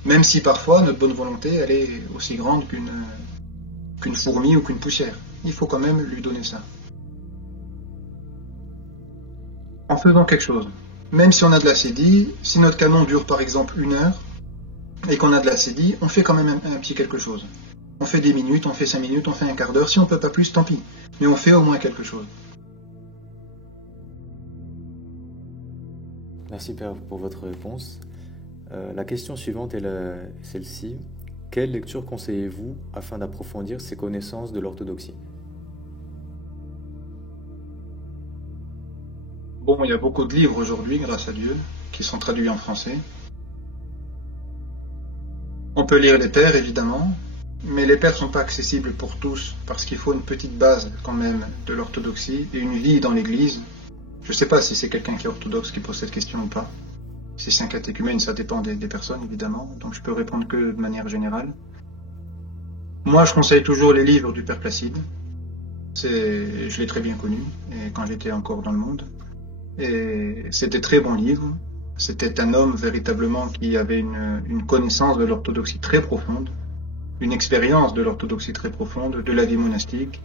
Même si parfois notre bonne volonté, elle est aussi grande qu'une fourmi ou qu'une poussière. Il faut quand même lui donner ça. En faisant quelque chose. Même si on a de l'acédie, si notre canon dure par exemple 1 heure, et qu'on a de l'acédie, on fait quand même un petit quelque chose. On fait des minutes, on fait 5 minutes, on fait un quart d'heure. Si on ne peut pas plus, tant pis. Mais on fait au moins quelque chose. Merci Père pour votre réponse. La question suivante est celle-ci. Quelle lecture conseillez-vous afin d'approfondir ses connaissances de l'orthodoxie? Bon, il y a beaucoup de livres aujourd'hui, grâce à Dieu, qui sont traduits en français. On peut lire les pères, évidemment, mais les pères ne sont pas accessibles pour tous, parce qu'il faut une petite base, quand même, de l'orthodoxie, et une vie dans l'Église. Je ne sais pas si c'est quelqu'un qui est orthodoxe qui pose cette question ou pas. Si c'est un catéchumène, ça dépend des personnes, évidemment, donc je peux répondre que de manière générale. Moi, je conseille toujours les livres du Père Placide. Je l'ai très bien connu, et quand j'étais encore dans le monde. Et c'était très bons livres. C'était un homme véritablement qui avait une connaissance de l'orthodoxie très profonde, une expérience de l'orthodoxie très profonde, de la vie monastique,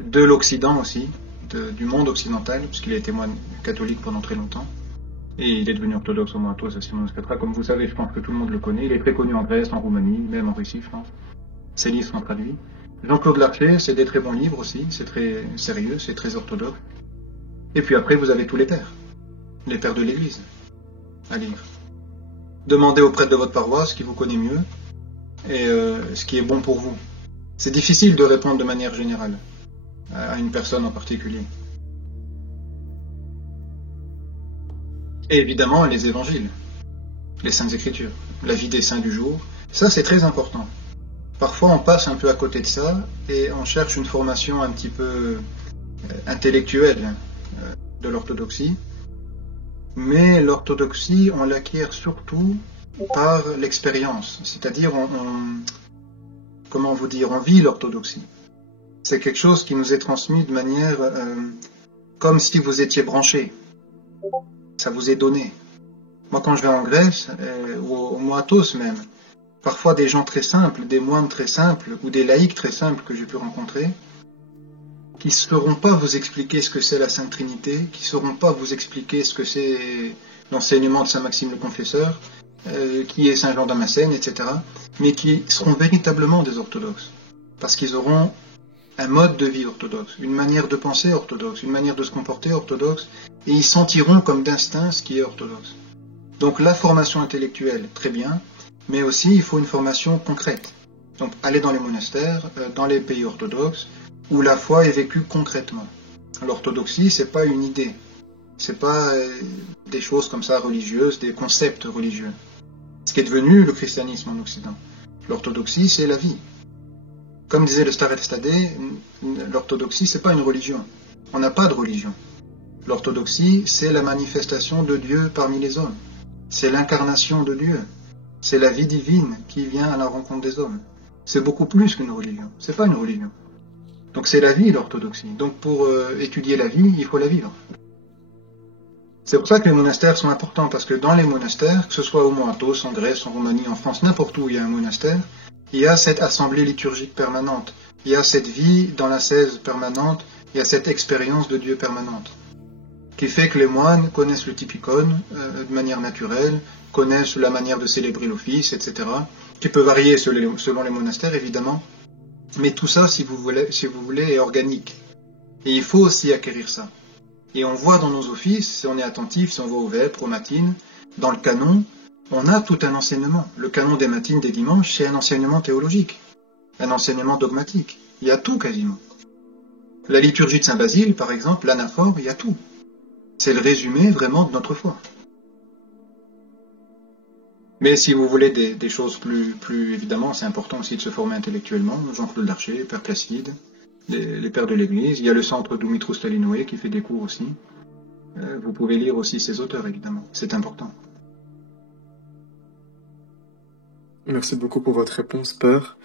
de l'Occident aussi, du monde occidental, puisqu'il a été moine catholique pendant très longtemps. Et il est devenu orthodoxe au Moatos à Simonos Katra. Comme vous savez, je pense que tout le monde le connaît. Il est très connu en Grèce, en Roumanie, même en Russie, je pense. Ses livres sont traduits. Jean-Claude Larcher, c'est des très bons livres aussi. C'est très sérieux, c'est très orthodoxe. Et puis après, vous avez tous les pères de l'Église, à lire. Demandez au prêtre de votre paroisse qui vous connaît mieux et ce qui est bon pour vous. C'est difficile de répondre de manière générale à une personne en particulier. Et évidemment, les évangiles, les saintes écritures, la vie des saints du jour, ça c'est très important. Parfois on passe un peu à côté de ça et on cherche une formation un petit peu intellectuelle de l'orthodoxie. Mais l'orthodoxie, on l'acquiert surtout par l'expérience. C'est-à-dire, comment vous dire, on vit l'orthodoxie. C'est quelque chose qui nous est transmis de manière comme si vous étiez branché. Ça vous est donné. Moi, quand je vais en Grèce, ou au Moatos même, parfois des gens très simples, des moines très simples, ou des laïcs très simples que j'ai pu rencontrer, qui ne sauront pas vous expliquer ce que c'est la Sainte Trinité, qui ne sauront pas vous expliquer ce que c'est l'enseignement de Saint Maxime le Confesseur, qui est Saint Jean Damascène, etc., mais qui seront véritablement des orthodoxes, parce qu'ils auront un mode de vie orthodoxe, une manière de penser orthodoxe, une manière de se comporter orthodoxe, et ils sentiront comme d'instinct ce qui est orthodoxe. Donc la formation intellectuelle, très bien, mais aussi il faut une formation concrète. Donc aller dans les monastères, dans les pays orthodoxes, où la foi est vécue concrètement. L'orthodoxie, c'est pas une idée, c'est pas des choses comme ça religieuses, des concepts religieux. Ce qui est devenu le christianisme en Occident. L'orthodoxie, c'est la vie. Comme disait le Starets Stade, l'orthodoxie, c'est pas une religion. On n'a pas de religion. L'orthodoxie, c'est la manifestation de Dieu parmi les hommes. C'est l'incarnation de Dieu. C'est la vie divine qui vient à la rencontre des hommes. C'est beaucoup plus qu'une religion. C'est pas une religion. Donc c'est la vie, l'orthodoxie. Donc pour étudier la vie, il faut la vivre. C'est pour ça que les monastères sont importants, parce que dans les monastères, que ce soit au Moatos, en Grèce, en Roumanie, en France, n'importe où il y a un monastère, il y a cette assemblée liturgique permanente, il y a cette vie dans l'ascèse permanente, il y a cette expérience de Dieu permanente, qui fait que les moines connaissent le typicon de manière naturelle, connaissent la manière de célébrer l'office, etc., qui peut varier selon les monastères, évidemment. Mais tout ça, si vous voulez, est organique. Et il faut aussi acquérir ça. Et on voit dans nos offices, si on est attentif, si on va au vêpres, aux matines, dans le canon, on a tout un enseignement. Le canon des matines, des dimanches, c'est un enseignement théologique, un enseignement dogmatique. Il y a tout quasiment. La liturgie de Saint-Basile, par exemple, l'anaphore, il y a tout. C'est le résumé vraiment de notre foi. Mais si vous voulez des choses plus évidemment, c'est important aussi de se former intellectuellement. Jean-Claude Larcher, Père Placide, les pères de l'Église. Il y a le centre Dumitru Stalinoé qui fait des cours aussi. Vous pouvez lire aussi ces auteurs, évidemment. C'est important. Merci beaucoup pour votre réponse, Père.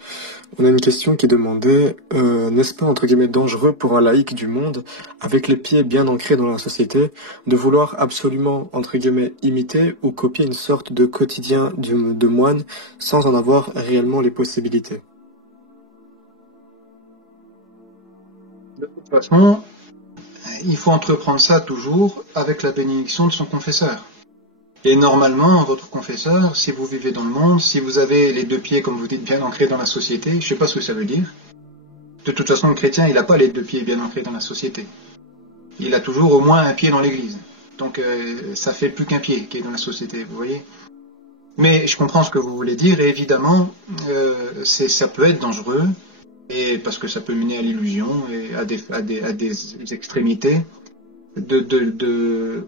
On a une question qui demandait n'est-ce pas, entre guillemets, dangereux pour un laïc du monde, avec les pieds bien ancrés dans la société, de vouloir absolument, entre guillemets, imiter ou copier une sorte de quotidien de moine sans en avoir réellement les possibilités? De toute façon, il faut entreprendre ça toujours avec la bénédiction de son confesseur. Et normalement, votre confesseur, si vous vivez dans le monde, si vous avez les deux pieds, comme vous dites, bien ancrés dans la société, je ne sais pas ce que ça veut dire. De toute façon, le chrétien, il n'a pas les deux pieds bien ancrés dans la société. Il a toujours au moins un pied dans l'église. Donc ça fait plus qu'un pied qui est dans la société, vous voyez. Mais je comprends ce que vous voulez dire, et évidemment, ça peut être dangereux, et parce que ça peut mener à l'illusion et à des extrémités.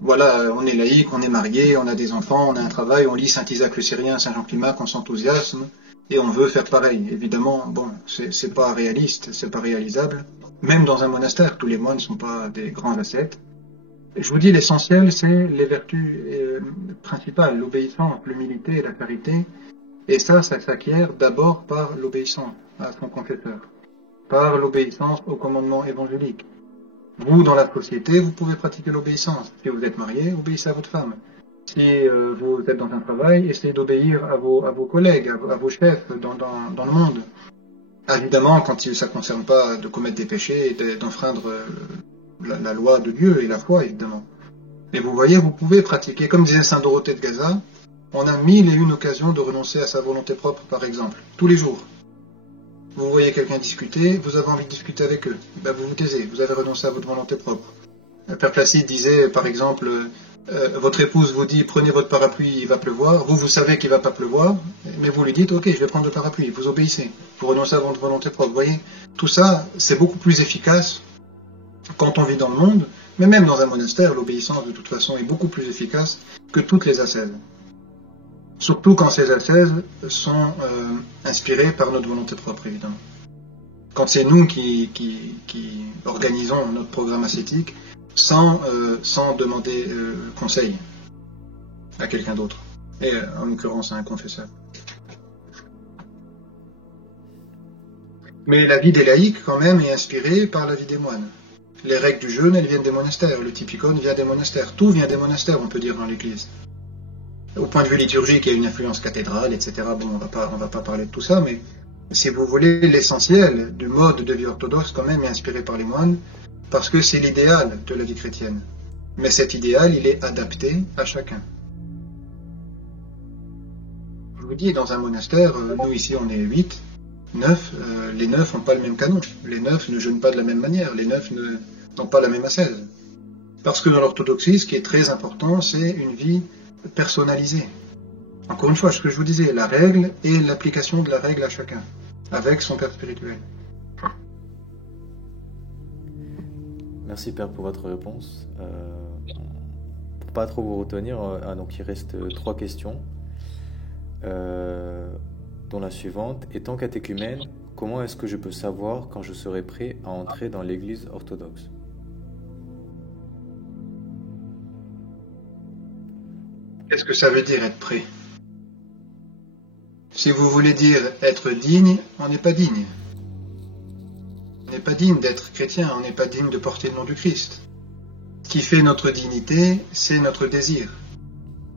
Voilà, on est laïque, on est marié, on a des enfants, on a un travail, on lit Saint Isaac le Syrien, Saint Jean Climac, on s'enthousiasme, et on veut faire pareil. Évidemment, bon, c'est pas réaliste, c'est pas réalisable. Même dans un monastère, tous les moines ne sont pas des grands ascètes. Je vous dis, l'essentiel, c'est les vertus principales, l'obéissance, l'humilité et la charité. Et ça s'acquiert d'abord par l'obéissance à son confesseur, par l'obéissance au commandement évangélique. Vous, dans la société, vous pouvez pratiquer l'obéissance. Si vous êtes marié, obéissez à votre femme. Si vous êtes dans un travail, essayez d'obéir à vos collègues, à vos chefs dans le monde. Évidemment, quand ça ne concerne pas de commettre des péchés et d'enfreindre la loi de Dieu et la foi, évidemment. Mais vous voyez, vous pouvez pratiquer, comme disait saint Dorothée de Gaza, on a 1001 occasions de renoncer à sa volonté propre, par exemple, tous les jours. Vous voyez quelqu'un discuter, vous avez envie de discuter avec eux, ben vous vous taisez, vous avez renoncé à votre volonté propre. Père Placide disait, par exemple, votre épouse vous dit, prenez votre parapluie, il va pleuvoir, vous savez qu'il ne va pas pleuvoir, mais vous lui dites, ok, je vais prendre le parapluie, vous obéissez, vous renoncez à votre volonté propre. Vous voyez, tout ça, c'est beaucoup plus efficace quand on vit dans le monde, mais même dans un monastère, l'obéissance de toute façon est beaucoup plus efficace que toutes les ascèses. Surtout quand ces ascèses sont inspirées par notre volonté propre, évidemment. Quand c'est nous qui organisons notre programme ascétique sans demander conseil à quelqu'un d'autre, et en l'occurrence à un confesseur. Mais la vie des laïcs, quand même, est inspirée par la vie des moines. Les règles du jeûne, elles viennent des monastères. Le typicone vient des monastères. Tout vient des monastères, on peut dire, dans l'Église. Au point de vue liturgique, il y a une influence cathédrale, etc. Bon, on va pas parler de tout ça, mais si vous voulez, l'essentiel du mode de vie orthodoxe, quand même, est inspiré par les moines, parce que c'est l'idéal de la vie chrétienne. Mais cet idéal, il est adapté à chacun. Je vous dis, dans un monastère, nous ici, on est 8, 9, les 9 n'ont pas le même canon. Les 9 ne jeûnent pas de la même manière. Les 9 n'ont pas la même ascèse. Parce que dans l'orthodoxie, ce qui est très important, c'est une vie personnalisée. Encore une fois, ce que je vous disais, la règle et l'application de la règle à chacun, avec son père spirituel. Merci Père pour votre réponse. Pour pas trop vous retenir, donc il reste 3 questions. Dont la suivante. Étant catéchumène, comment est-ce que je peux savoir quand je serai prêt à entrer dans l'Église orthodoxe? Qu'est-ce que ça veut dire être prêt? Si vous voulez dire être digne, on n'est pas digne. On n'est pas digne d'être chrétien, on n'est pas digne de porter le nom du Christ. Ce qui fait notre dignité, c'est notre désir.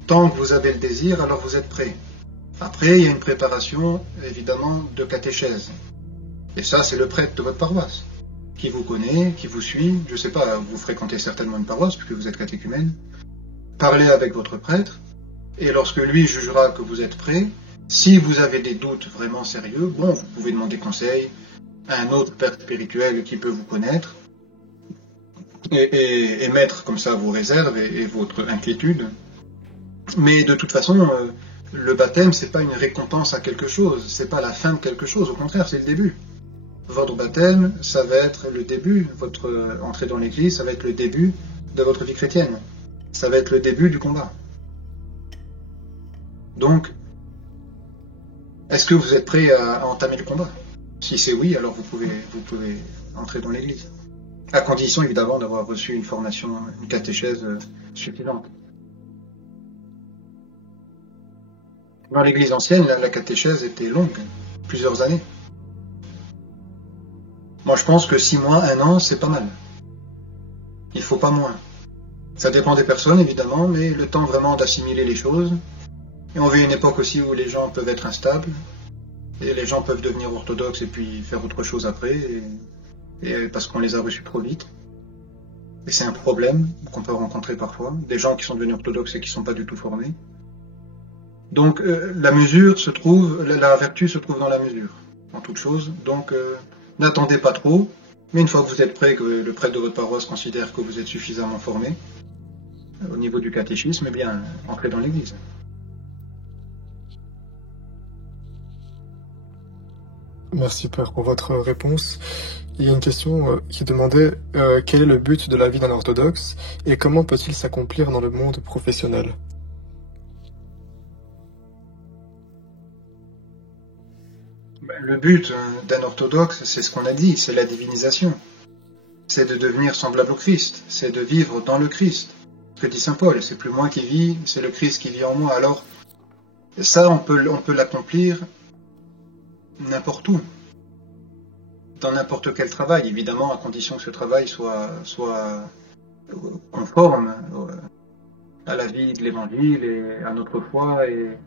Tant que vous avez le désir, alors vous êtes prêt. Après, il y a une préparation, évidemment, de catéchèse. Et ça, c'est le prêtre de votre paroisse, qui vous connaît, qui vous suit. Je ne sais pas, vous fréquentez certainement une paroisse, puisque vous êtes catéchumène. Parlez avec votre prêtre, et lorsque lui jugera que vous êtes prêt, si vous avez des doutes vraiment sérieux, bon, vous pouvez demander conseil à un autre père spirituel qui peut vous connaître, et mettre comme ça vos réserves et votre inquiétude. Mais de toute façon, le baptême, c'est pas une récompense à quelque chose, c'est pas la fin de quelque chose, au contraire, c'est le début. Votre baptême, ça va être le début, votre entrée dans l'église, ça va être le début de votre vie chrétienne. Ça va être le début du combat. Donc, est-ce que vous êtes prêt à entamer le combat? Si c'est oui, alors vous pouvez entrer dans l'église. À condition, évidemment, d'avoir reçu une formation, une catéchèse suffisante. Dans l'église ancienne, la catéchèse était longue, plusieurs années. Moi, je pense que 6 mois, 1 an, c'est pas mal. Il faut pas moins. Ça dépend des personnes, évidemment, mais le temps vraiment d'assimiler les choses. Et on vit une époque aussi où les gens peuvent être instables, et les gens peuvent devenir orthodoxes et puis faire autre chose après, et parce qu'on les a reçus trop vite. Et c'est un problème qu'on peut rencontrer parfois, des gens qui sont devenus orthodoxes et qui ne sont pas du tout formés. Donc la vertu se trouve dans la mesure, en toute chose. Donc n'attendez pas trop, mais une fois que vous êtes prêt, que le prêtre de votre paroisse considère que vous êtes suffisamment formé, au niveau du catéchisme, eh bien, entrer dans l'Église. Merci Père pour votre réponse. Il y a une question qui demandait quel est le but de la vie d'un orthodoxe et comment peut-il s'accomplir dans le monde professionnel? Le but d'un orthodoxe, c'est ce qu'on a dit, c'est la divinisation. C'est de devenir semblable au Christ, c'est de vivre dans le Christ. Ce que dit saint Paul, c'est plus moi qui vis, c'est le Christ qui vit en moi. Alors, ça, on peut l'accomplir n'importe où, dans n'importe quel travail, évidemment, à condition que ce travail soit conforme à la vie de l'Évangile et à notre foi et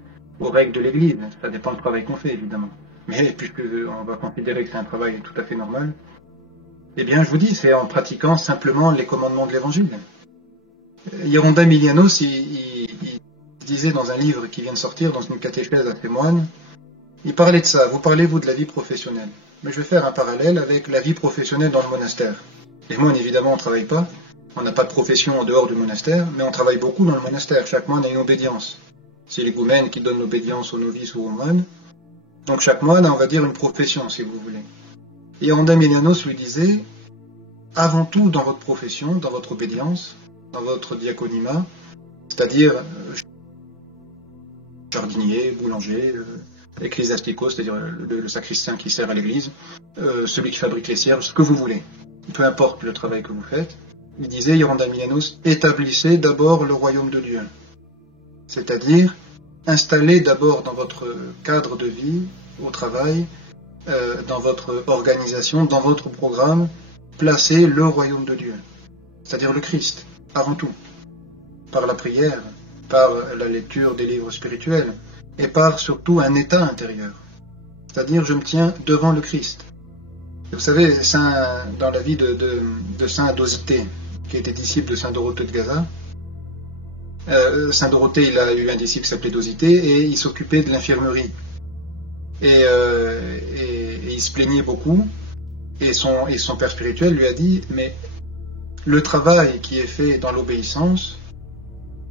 aux règles de l'Église. Ça dépend du travail qu'on fait, évidemment. Mais puisqu'on va considérer que c'est un travail tout à fait normal, eh bien, je vous dis, c'est en pratiquant simplement les commandements de l'Évangile. Hieronda Emilianos, il disait dans un livre qui vient de sortir, dans une catéchèse à ses moines, il parlait de ça. Vous parlez, vous, de la vie professionnelle. Mais je vais faire un parallèle avec la vie professionnelle dans le monastère. Les moines, évidemment, on ne travaille pas. On n'a pas de profession en dehors du monastère, mais on travaille beaucoup dans le monastère. Chaque moine a une obédience. C'est l'égoumène qui donne l'obédience aux novices ou aux moines. Donc chaque moine a, on va dire, une profession, si vous voulez. Et Hieronda Emilianos lui disait, avant tout dans votre profession, dans votre obédience, dans votre diaconima, c'est-à-dire jardinier, boulanger, ecclésiastico, c'est-à-dire le sacristain qui sert à l'église, celui qui fabrique les cierges, ce que vous voulez, peu importe le travail que vous faites. Il disait, Hieronda Emilianos, établissez d'abord le royaume de Dieu. C'est-à-dire, installez d'abord dans votre cadre de vie, au travail, dans votre organisation, dans votre programme, placez le royaume de Dieu, c'est-à-dire le Christ, avant tout, par la prière, par la lecture des livres spirituels, et par surtout un état intérieur, c'est-à-dire je me tiens devant le Christ. Vous savez, dans la vie de saint Dosithée, qui était disciple de saint Dorothée de Gaza, saint Dorothée, il a eu un disciple qui s'appelait Dosithée, et il s'occupait de l'infirmerie. Et il se plaignait beaucoup, et son père spirituel lui a dit, mais le travail qui est fait dans l'obéissance,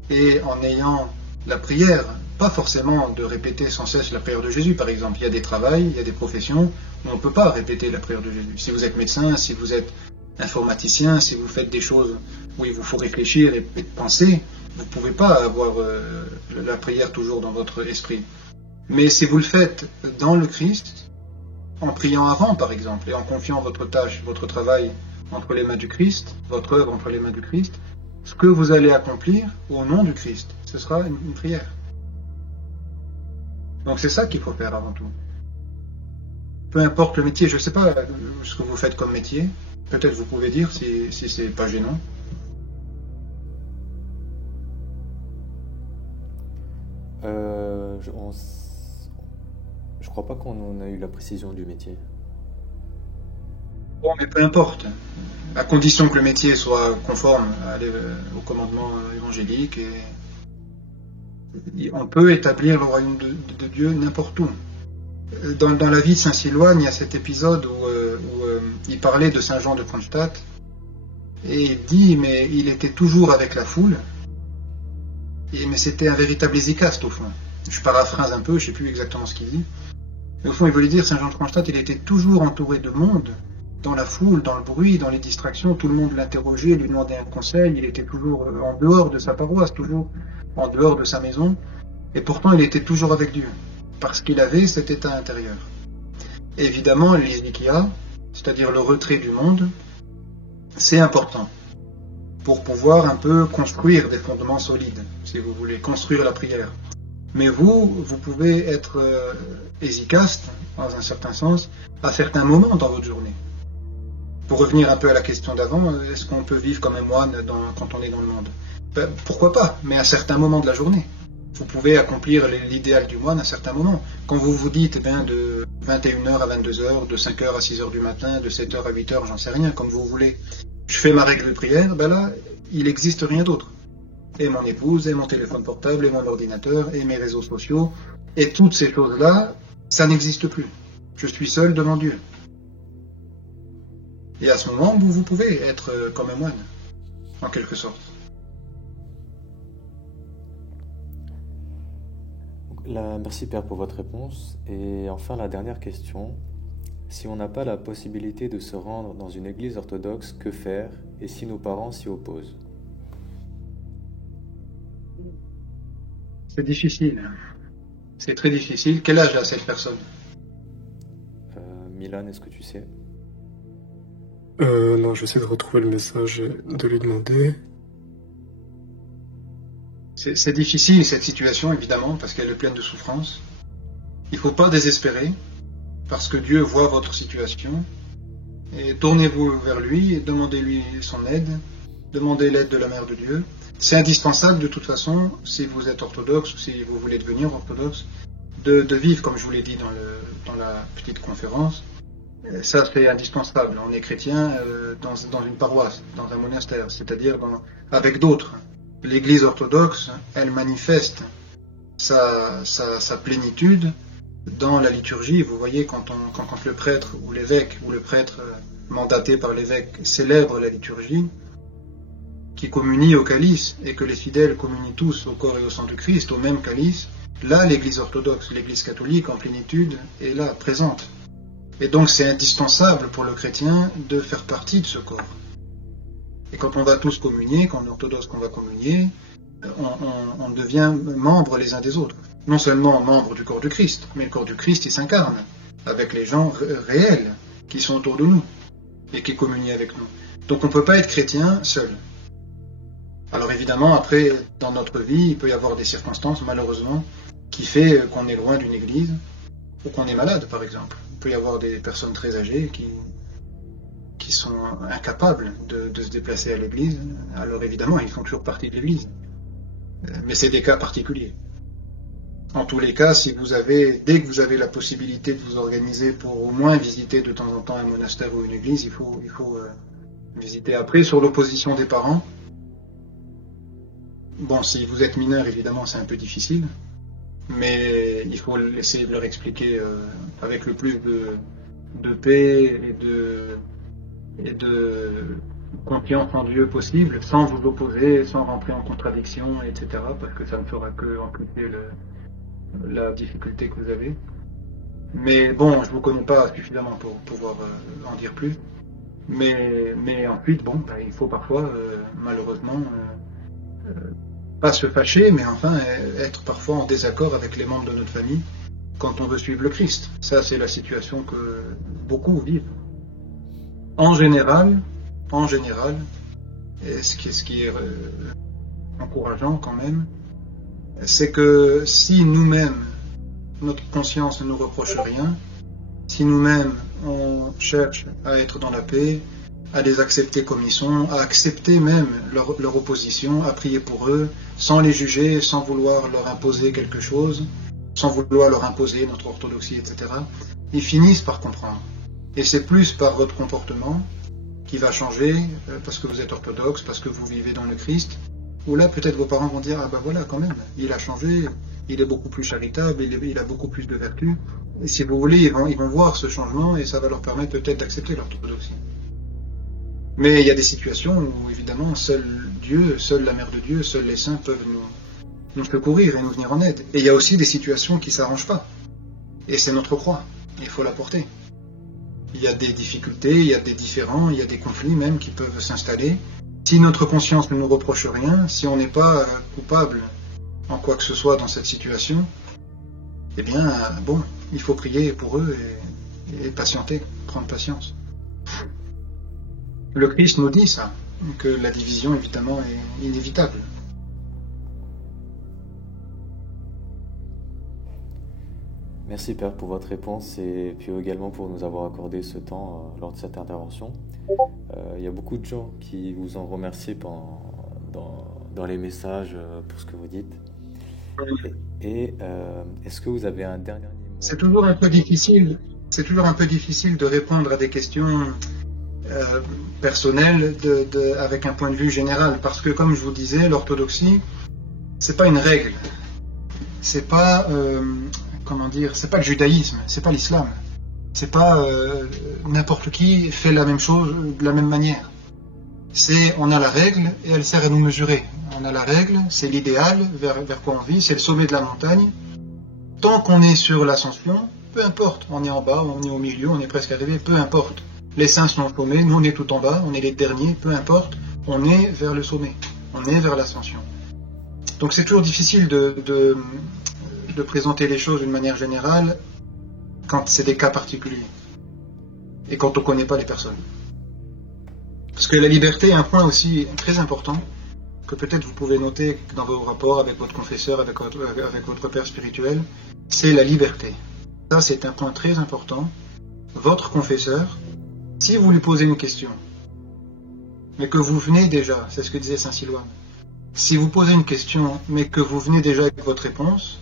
et en ayant la prière, pas forcément de répéter sans cesse la prière de Jésus, par exemple. Il y a des travails, il y a des professions où on ne peut pas répéter la prière de Jésus. Si vous êtes médecin, si vous êtes informaticien, si vous faites des choses où il vous faut réfléchir et penser, vous ne pouvez pas avoir la prière toujours dans votre esprit. Mais si vous le faites dans le Christ, en priant avant, par exemple, et en confiant votre tâche, votre travail entre les mains du Christ, votre œuvre entre les mains du Christ, ce que vous allez accomplir au nom du Christ, ce sera une prière. Donc c'est ça qu'il faut faire avant tout. Peu importe le métier, je ne sais pas ce que vous faites comme métier, peut-être vous pouvez dire si c'est pas gênant. Je crois pas qu'on a eu la précision du métier. Bon, mais peu importe, à condition que le métier soit conforme au commandement évangélique, et on peut établir le royaume de Dieu n'importe où. Dans la vie de saint Silouane, il y a cet épisode où il parlait de saint Jean de Kronstadt, et il dit, mais il était toujours avec la foule, mais c'était un véritable hésicaste au fond. Je paraphrase un peu, je ne sais plus exactement ce qu'il dit. Mais au fond, il voulait dire, saint Jean de Kronstadt, il était toujours entouré de monde, dans la foule, dans le bruit, dans les distractions, tout le monde l'interrogeait, lui demandait un conseil, il était toujours en dehors de sa paroisse, toujours en dehors de sa maison, et pourtant il était toujours avec Dieu, parce qu'il avait cet état intérieur. Évidemment, l'Izikia, c'est-à-dire le retrait du monde, c'est important, pour pouvoir un peu construire des fondements solides, si vous voulez, construire la prière. Mais vous pouvez être hésicaste, dans un certain sens, à certains moments dans votre journée. Pour revenir un peu à la question d'avant, est-ce qu'on peut vivre comme un moine quand on est dans le monde? Pourquoi pas, mais à certains moments de la journée. Vous pouvez accomplir l'idéal du moine à certains moments. Quand vous vous dites de 21h à 22h, de 5h à 6h du matin, de 7h à 8h, j'en sais rien, comme vous voulez. Je fais ma règle de prière, là, il n'existe rien d'autre. Et mon épouse, et mon téléphone portable, et mon ordinateur, et mes réseaux sociaux, et toutes ces choses-là, ça n'existe plus. Je suis seul devant Dieu. Et à ce moment, vous pouvez être comme un moine, en quelque sorte. Merci Père pour votre réponse. Et enfin la dernière question. Si on n'a pas la possibilité de se rendre dans une église orthodoxe, que faire? Et si nos parents s'y opposent? C'est difficile. C'est très difficile. Quel âge a cette personne? Milan, est-ce que tu sais? Non, j'essaie de retrouver le message et de lui demander. C'est difficile cette situation, évidemment, parce qu'elle est pleine de souffrance. Il ne faut pas désespérer, parce que Dieu voit votre situation. Et tournez-vous vers lui et demandez-lui son aide. Demandez l'aide de la Mère de Dieu. C'est indispensable, de toute façon, si vous êtes orthodoxe ou si vous voulez devenir orthodoxe, de vivre, comme je vous l'ai dit dans la petite conférence. Ça, c'est indispensable. On est chrétien dans une paroisse, dans un monastère, c'est-à-dire avec d'autres. L'Église orthodoxe, elle manifeste sa plénitude dans la liturgie. Vous voyez, quand le prêtre ou l'évêque, ou le prêtre mandaté par l'évêque célèbre la liturgie, qui communie au calice, et que les fidèles communient tous au corps et au sang du Christ, au même calice, là, l'Église orthodoxe, l'Église catholique en plénitude est là, présente. Et donc c'est indispensable pour le chrétien de faire partie de ce corps. Et quand on va tous communier, quand on est orthodoxe qu'on va communier, on devient membre les uns des autres. Non seulement membre du corps du Christ, mais le corps du Christ, il s'incarne avec les gens réels qui sont autour de nous et qui communient avec nous. Donc on ne peut pas être chrétien seul. Alors évidemment, après, dans notre vie, il peut y avoir des circonstances, malheureusement, qui fait qu'on est loin d'une église, ou qu'on est malade, par exemple. Il peut y avoir des personnes très âgées qui sont incapables de se déplacer à l'église. Alors évidemment, ils font toujours partie de l'église. Mais c'est des cas particuliers. En tous les cas, dès que vous avez la possibilité de vous organiser pour au moins visiter de temps en temps un monastère ou une église, il faut visiter. Après, sur l'opposition des parents, bon, si vous êtes mineur, évidemment, c'est un peu difficile. Mais il faut essayer de leur expliquer avec le plus de paix et de confiance en Dieu possible, sans vous opposer, sans rentrer en contradiction, etc. Parce que ça ne fera que amplifier la difficulté que vous avez. Mais bon, je ne vous connais pas suffisamment pour pouvoir en dire plus. Mais ensuite, bon, il faut parfois, malheureusement, pas se fâcher, mais enfin être parfois en désaccord avec les membres de notre famille quand on veut suivre le Christ. Ça, c'est la situation que beaucoup vivent. En général, et ce qui est encourageant quand même, c'est que si nous-mêmes, notre conscience ne nous reproche rien, si nous-mêmes on cherche à être dans la paix, à les accepter comme ils sont, à accepter même leur opposition, à prier pour eux, sans les juger, sans vouloir leur imposer quelque chose, sans vouloir leur imposer notre orthodoxie, etc., ils finissent par comprendre. Et c'est plus par votre comportement qui va changer, parce que vous êtes orthodoxe, parce que vous vivez dans le Christ, où là peut-être vos parents vont dire « Ah ben voilà, quand même, il a changé, il est beaucoup plus charitable, il a beaucoup plus de vertus. » Et si vous voulez, ils vont voir ce changement et ça va leur permettre peut-être d'accepter l'orthodoxie. Mais il y a des situations où, évidemment, seul Dieu, seule la Mère de Dieu, seuls les saints peuvent nous secourir et nous venir en aide. Et il y a aussi des situations qui ne s'arrangent pas. Et c'est notre croix. Il faut la porter. Il y a des difficultés, il y a des différends, il y a des conflits même qui peuvent s'installer. Si notre conscience ne nous reproche rien, si on n'est pas coupable en quoi que ce soit dans cette situation, eh bien, bon, il faut prier pour eux et patienter, prendre patience. Le Christ nous dit ça, que la division, évidemment, est inévitable. Merci Père pour votre réponse et puis également pour nous avoir accordé ce temps lors de cette intervention. Il y a beaucoup de gens qui vous en remercient dans les messages pour ce que vous dites. Et est-ce que vous avez un dernier mot? C'est toujours un peu difficile de répondre à des questions personnelles avec un point de vue général, parce que comme je vous disais, l'orthodoxie, c'est pas une règle, c'est pas c'est pas le judaïsme, c'est pas l'islam, c'est pas n'importe qui fait la même chose de la même manière. On a la règle et elle sert à nous mesurer. On a la règle, c'est l'idéal vers quoi on vit, c'est le sommet de la montagne. Tant qu'on est sur l'ascension, peu importe, on est en bas, on est au milieu, on est presque arrivé, peu importe. Les saints sont au sommet, nous on est tout en bas, on est les derniers, peu importe, on est vers le sommet, on est vers l'ascension. Donc c'est toujours difficile de présenter les choses d'une manière générale quand c'est des cas particuliers et quand on ne connaît pas les personnes. Parce que la liberté est un point aussi très important que peut-être vous pouvez noter dans vos rapports avec votre confesseur, avec votre père spirituel, c'est la liberté. Ça, c'est un point très important. Votre confesseur, si vous lui posez une question, mais que vous venez déjà, c'est ce que disait saint Silouan, si vous posez une question, mais que vous venez déjà avec votre réponse,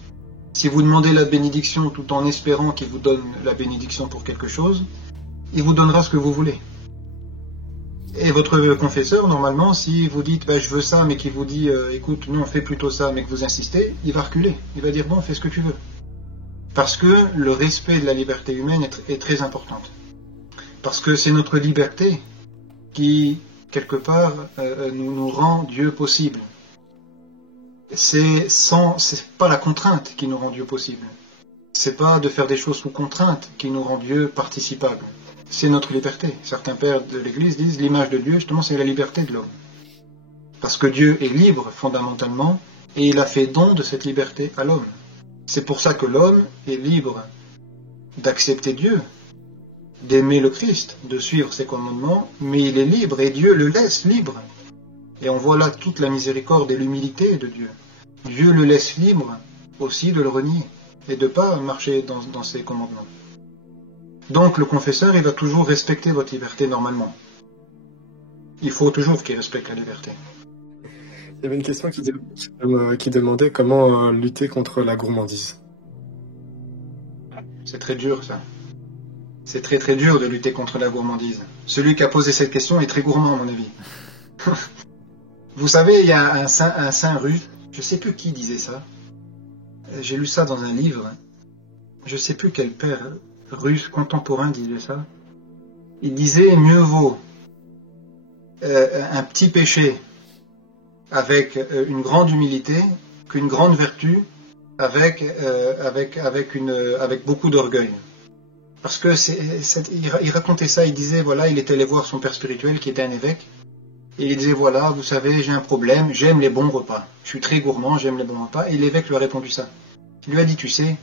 si vous demandez la bénédiction tout en espérant qu'il vous donne la bénédiction pour quelque chose, il vous donnera ce que vous voulez. Et votre confesseur, normalement, si vous dites je veux ça, mais qu'il vous dit écoute, non, fais plutôt ça, mais que vous insistez, il va reculer. Il va dire bon, fais ce que tu veux. Parce que le respect de la liberté humaine est très importante. Parce que c'est notre liberté qui, quelque part, nous rend Dieu possible. C'est pas la contrainte qui nous rend Dieu possible. C'est pas de faire des choses sous contrainte qui nous rend Dieu participable. C'est notre liberté. Certains pères de l'Église disent l'image de Dieu, justement, c'est la liberté de l'homme. Parce que Dieu est libre fondamentalement et il a fait don de cette liberté à l'homme. C'est pour ça que l'homme est libre d'accepter Dieu, d'aimer le Christ, de suivre ses commandements, mais il est libre et Dieu le laisse libre. Et on voit là toute la miséricorde et l'humilité de Dieu. Dieu le laisse libre aussi de le renier et de ne pas marcher dans ses commandements. Donc le confesseur, il va toujours respecter votre liberté normalement. Il faut toujours qu'il respecte la liberté. Il y avait une question qui demandait comment lutter contre la gourmandise. C'est très dur ça. C'est très très dur de lutter contre la gourmandise. Celui qui a posé cette question est très gourmand à mon avis. Vous savez, il y a un saint russe, je ne sais plus qui disait ça. J'ai lu ça dans un livre. Je ne sais plus quel père russe contemporain disait ça. Il disait mieux vaut un petit péché avec une grande humilité qu'une grande vertu avec beaucoup d'orgueil. Parce que il racontait ça, il disait voilà, il était allé voir son père spirituel qui était un évêque. Et il disait, voilà, vous savez, j'ai un problème, j'aime les bons repas. Je suis très gourmand, j'aime les bons repas. Et l'évêque lui a répondu ça. Il lui a dit, tu sais,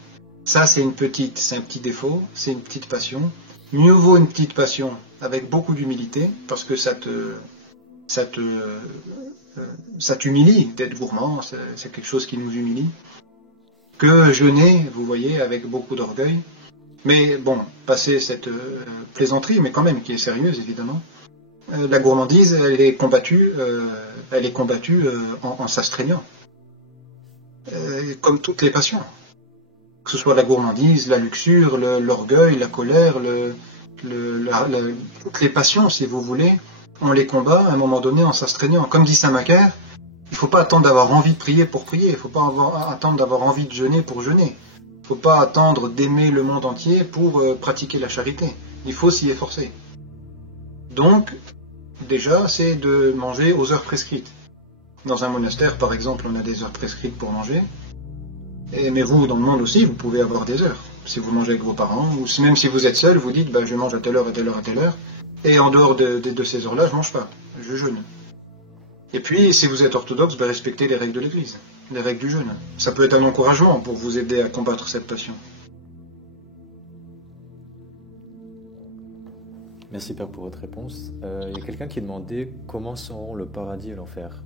ça c'est un petit défaut, c'est une petite passion. Mieux vaut une petite passion avec beaucoup d'humilité, parce que ça t'humilie d'être gourmand, c'est quelque chose qui nous humilie, que jeûner, vous voyez, avec beaucoup d'orgueil. Mais bon, passer cette plaisanterie, mais quand même qui est sérieuse évidemment, la gourmandise, elle est combattue en s'astreignant. Comme toutes les passions. Que ce soit la gourmandise, la luxure, l'orgueil, la colère, toutes les passions, si vous voulez, on les combat à un moment donné en s'astreignant. Comme dit saint Macaire, il ne faut pas attendre d'avoir envie de prier pour prier, il ne faut pas attendre d'avoir envie de jeûner pour jeûner. Il ne faut pas attendre d'aimer le monde entier pour pratiquer la charité. Il faut s'y efforcer. Donc, déjà, c'est de manger aux heures prescrites. Dans un monastère, par exemple, on a des heures prescrites pour manger. Mais vous, dans le monde aussi, vous pouvez avoir des heures. Si vous mangez avec vos parents, ou même si vous êtes seul, vous dites je mange à telle heure, à telle heure, à telle heure. Et en dehors de ces heures-là, je ne mange pas. Je jeûne. Et puis, si vous êtes orthodoxe, respectez les règles de l'Église, les règles du jeûne. Ça peut être un encouragement pour vous aider à combattre cette passion. Merci Père pour votre réponse. Il y a quelqu'un qui demandait comment seront le paradis et l'enfer.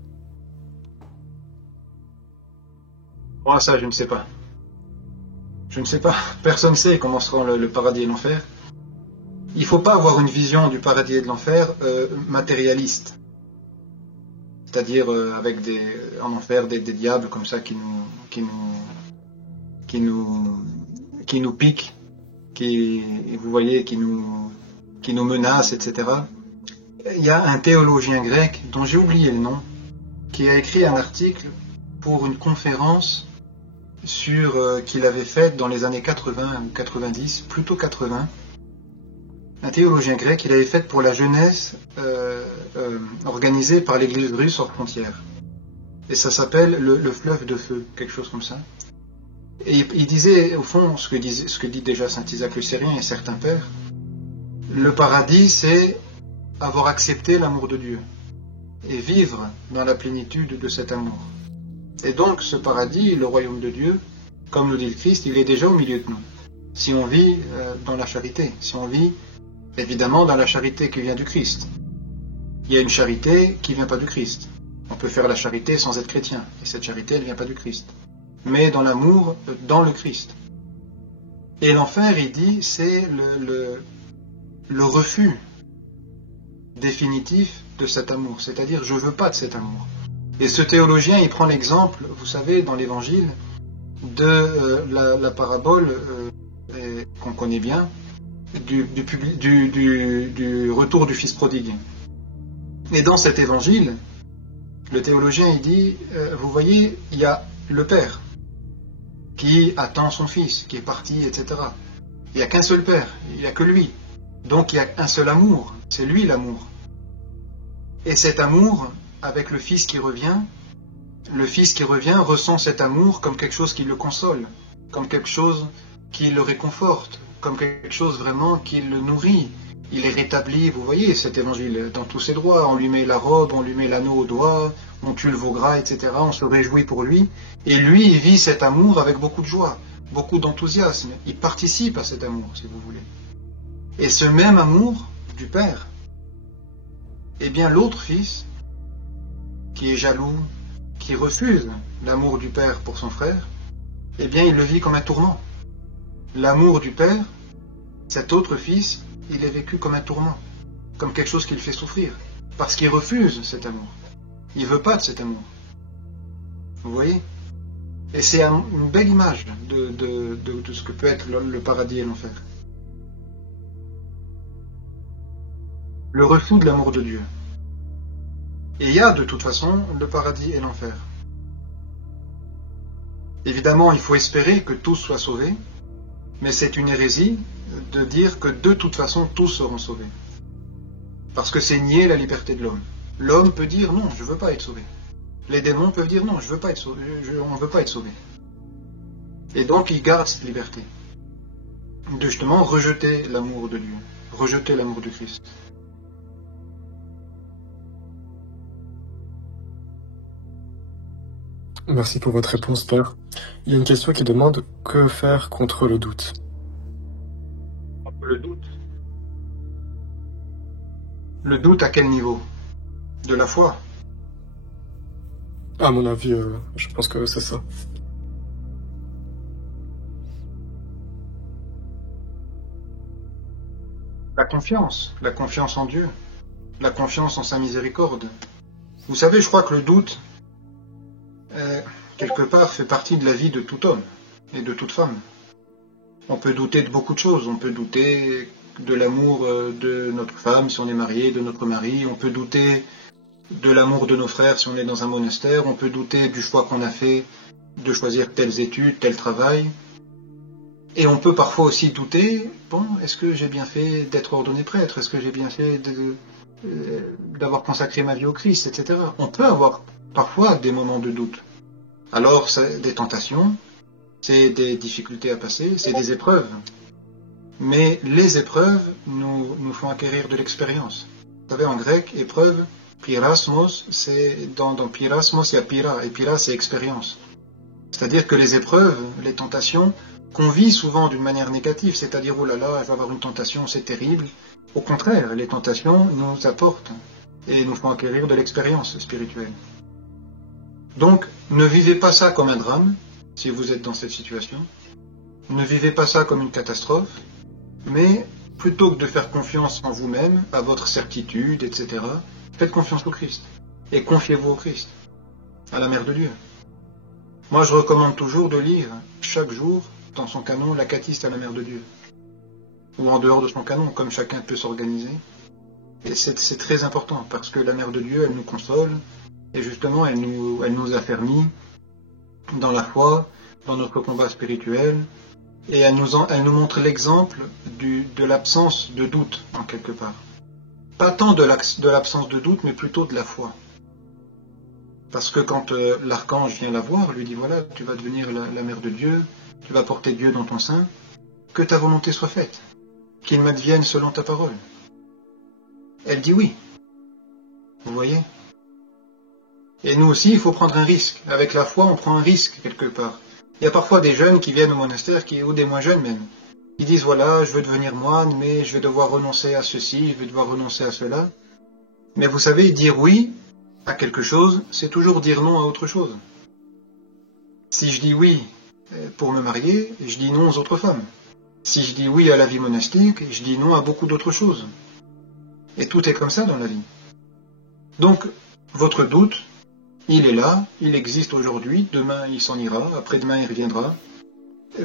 Oh, ça, je ne sais pas. Je ne sais pas. Personne ne sait comment seront le paradis et l'enfer. Il ne faut pas avoir une vision du paradis et de l'enfer matérialiste. C'est-à-dire avec en enfer des diables comme ça qui nous piquent, vous voyez, qui nous menacent, etc. Il y a un théologien grec dont j'ai oublié le nom, qui a écrit un article pour une conférence qu'il avait faite dans les années 80 ou 90, plutôt 80. Un théologien grec, il avait fait pour la jeunesse organisée par l'église russe hors frontières. Et ça s'appelle le fleuve de feu, quelque chose comme ça. Et il disait, au fond, ce que dit déjà saint Isaac le Syrien et certains pères, le paradis, c'est avoir accepté l'amour de Dieu et vivre dans la plénitude de cet amour. Et donc, ce paradis, le royaume de Dieu, comme le dit le Christ, il est déjà au milieu de nous. Si on vit dans la charité, si on vit évidemment dans la charité qui vient du Christ. Il y a une charité qui ne vient pas du Christ. On peut faire la charité sans être chrétien, et cette charité, elle ne vient pas du Christ. Mais dans l'amour, dans le Christ. Et l'enfer, il dit, c'est le refus définitif de cet amour. C'est-à-dire, je ne veux pas de cet amour. Et ce théologien, il prend l'exemple, vous savez, dans l'Évangile, de la parabole qu'on connaît bien, du retour du fils prodigue. Et dans cet évangile, le théologien, il dit, vous voyez, il y a le père qui attend son fils, qui est parti, etc. Il n'y a qu'un seul père, il n'y a que lui. Donc il y a un seul amour, c'est lui l'amour. Et cet amour, avec le fils qui revient ressent cet amour comme quelque chose qui le console, comme quelque chose qui le réconforte, comme quelque chose vraiment qui le nourrit. Il est rétabli, vous voyez cet évangile, dans tous ses droits. On lui met la robe, on lui met l'anneau au doigt, on tue le veau gras, etc. On se réjouit pour lui. Et lui, il vit cet amour avec beaucoup de joie, beaucoup d'enthousiasme. Il participe à cet amour, si vous voulez. Et ce même amour du Père, eh bien l'autre fils, qui est jaloux, qui refuse l'amour du Père pour son frère, eh bien il le vit comme un tourment. L'amour du Père, cet autre fils, il est vécu comme un tourment, comme quelque chose qui le fait souffrir, parce qu'il refuse cet amour. Il ne veut pas de cet amour. Vous voyez? Et c'est une belle image de ce que peut être le paradis et l'enfer. Le refus de l'amour de Dieu. Et il y a de toute façon le paradis et l'enfer. Évidemment, il faut espérer que tous soient sauvés, mais c'est une hérésie de dire que de toute façon tous seront sauvés. Parce que c'est nier la liberté de l'homme. L'homme peut dire non, je ne veux pas être sauvé. Les démons peuvent dire non, je veux pas être sauvé, on ne veut pas être sauvé. Et donc ils gardent cette liberté de justement rejeter l'amour de Dieu, rejeter l'amour du Christ. Merci pour votre réponse, Père. Il y a une question qui demande que faire contre le doute. Le doute. Le doute à quel niveau? De la foi. À mon avis, je pense que c'est ça. La confiance en Dieu, la confiance en sa miséricorde. Vous savez, je crois que le doute, quelque part, fait partie de la vie de tout homme et de toute femme. On peut douter de beaucoup de choses. On peut douter de l'amour de notre femme si on est marié, de notre mari. On peut douter de l'amour de nos frères si on est dans un monastère. On peut douter du choix qu'on a fait de choisir telles études, tel travail. Et on peut parfois aussi douter, bon, est-ce que j'ai bien fait d'être ordonné prêtre? Est-ce que j'ai bien fait d'avoir consacré ma vie au Christ, etc. On peut avoir parfois des moments de doute. Alors, c'est des tentations, c'est des difficultés à passer, c'est des épreuves. Mais les épreuves nous font acquérir de l'expérience. Vous savez, en grec, épreuve, pyrasmos, c'est dans pyrasmos, il y a pyra, et pyra, c'est expérience. C'est-à-dire que les épreuves, les tentations, qu'on vit souvent d'une manière négative, c'est-à-dire, oh là là, je vais avoir une tentation, c'est terrible. Au contraire, les tentations nous apportent et nous font acquérir de l'expérience spirituelle. Donc, ne vivez pas ça comme un drame, si vous êtes dans cette situation. Ne vivez pas ça comme une catastrophe, mais plutôt que de faire confiance en vous-même, à votre certitude, etc., faites confiance au Christ. Et confiez-vous au Christ, à la Mère de Dieu. Moi, je recommande toujours de lire chaque jour, dans son canon, l'Acatiste à la Mère de Dieu. Ou en dehors de son canon, comme chacun peut s'organiser. Et c'est très important, parce que la Mère de Dieu, elle nous console, et justement, elle nous affermit dans la foi, dans notre combat spirituel, et elle nous montre l'exemple de l'absence de doute, en quelque part. Pas tant de l'absence de doute, mais plutôt de la foi. Parce que quand l'archange vient la voir, lui dit, voilà, tu vas devenir la Mère de Dieu, tu vas porter Dieu dans ton sein, que ta volonté soit faite, qu'il m'advienne selon ta parole. Elle dit oui. Vous voyez? Et nous aussi, il faut prendre un risque. Avec la foi, on prend un risque quelque part. Il y a parfois des jeunes qui viennent au monastère, ou des moins jeunes même. Ils disent, voilà, je veux devenir moine, mais je vais devoir renoncer à ceci, je vais devoir renoncer à cela. Mais vous savez, dire oui à quelque chose, c'est toujours dire non à autre chose. Si je dis oui pour me marier, je dis non aux autres femmes. Si je dis oui à la vie monastique, je dis non à beaucoup d'autres choses. Et tout est comme ça dans la vie. Donc, votre doute, il est là, il existe aujourd'hui, demain il s'en ira, après-demain il reviendra.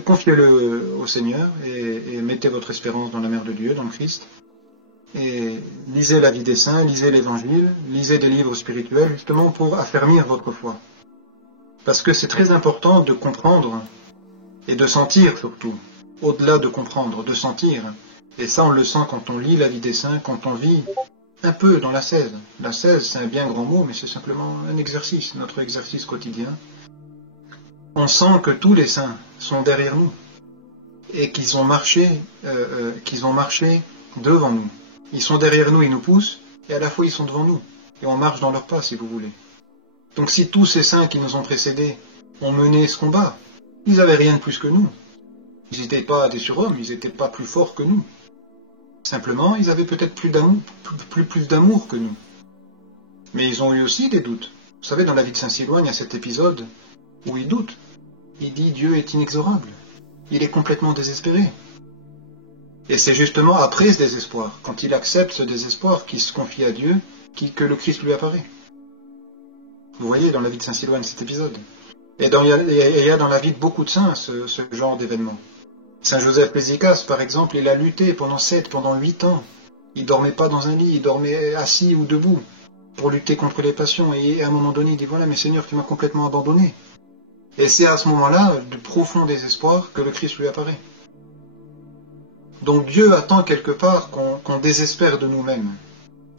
Confiez-le au Seigneur et mettez votre espérance dans la Mère de Dieu, dans le Christ. Et lisez la vie des saints, lisez l'Évangile, lisez des livres spirituels, justement pour affermir votre foi. Parce que c'est très important de comprendre et de sentir surtout, au-delà de comprendre, de sentir. Et ça on le sent quand on lit la vie des saints, quand on vit un peu dans l'ascèse. L'ascèse, c'est un bien grand mot, mais c'est simplement un exercice, notre exercice quotidien. On sent que tous les saints sont derrière nous et qu'ils ont marché devant nous. Ils sont derrière nous, ils nous poussent, et à la fois ils sont devant nous. Et on marche dans leurs pas, si vous voulez. Donc si tous ces saints qui nous ont précédés ont mené ce combat, ils n'avaient rien de plus que nous. Ils n'étaient pas des surhommes, ils n'étaient pas plus forts que nous. Simplement, ils avaient peut-être plus d'amour que nous. Mais ils ont eu aussi des doutes. Vous savez, dans la vie de Saint Silouan, il y a cet épisode où il doute. Il dit Dieu est inexorable. Il est complètement désespéré. Et c'est justement après ce désespoir, quand il accepte ce désespoir, qu'il se confie à Dieu, que le Christ lui apparaît. Vous voyez dans la vie de Saint Silouan cet épisode. Et il y a dans la vie de beaucoup de saints ce genre d'événement. Saint Joseph Pézicas, par exemple, il a lutté pendant 8 ans. Il dormait pas dans un lit, il dormait assis ou debout pour lutter contre les passions. Et à un moment donné, il dit, voilà, mais Seigneur, tu m'as complètement abandonné. Et c'est à ce moment-là, de profond désespoir, que le Christ lui apparaît. Donc Dieu attend quelque part qu'on désespère de nous-mêmes,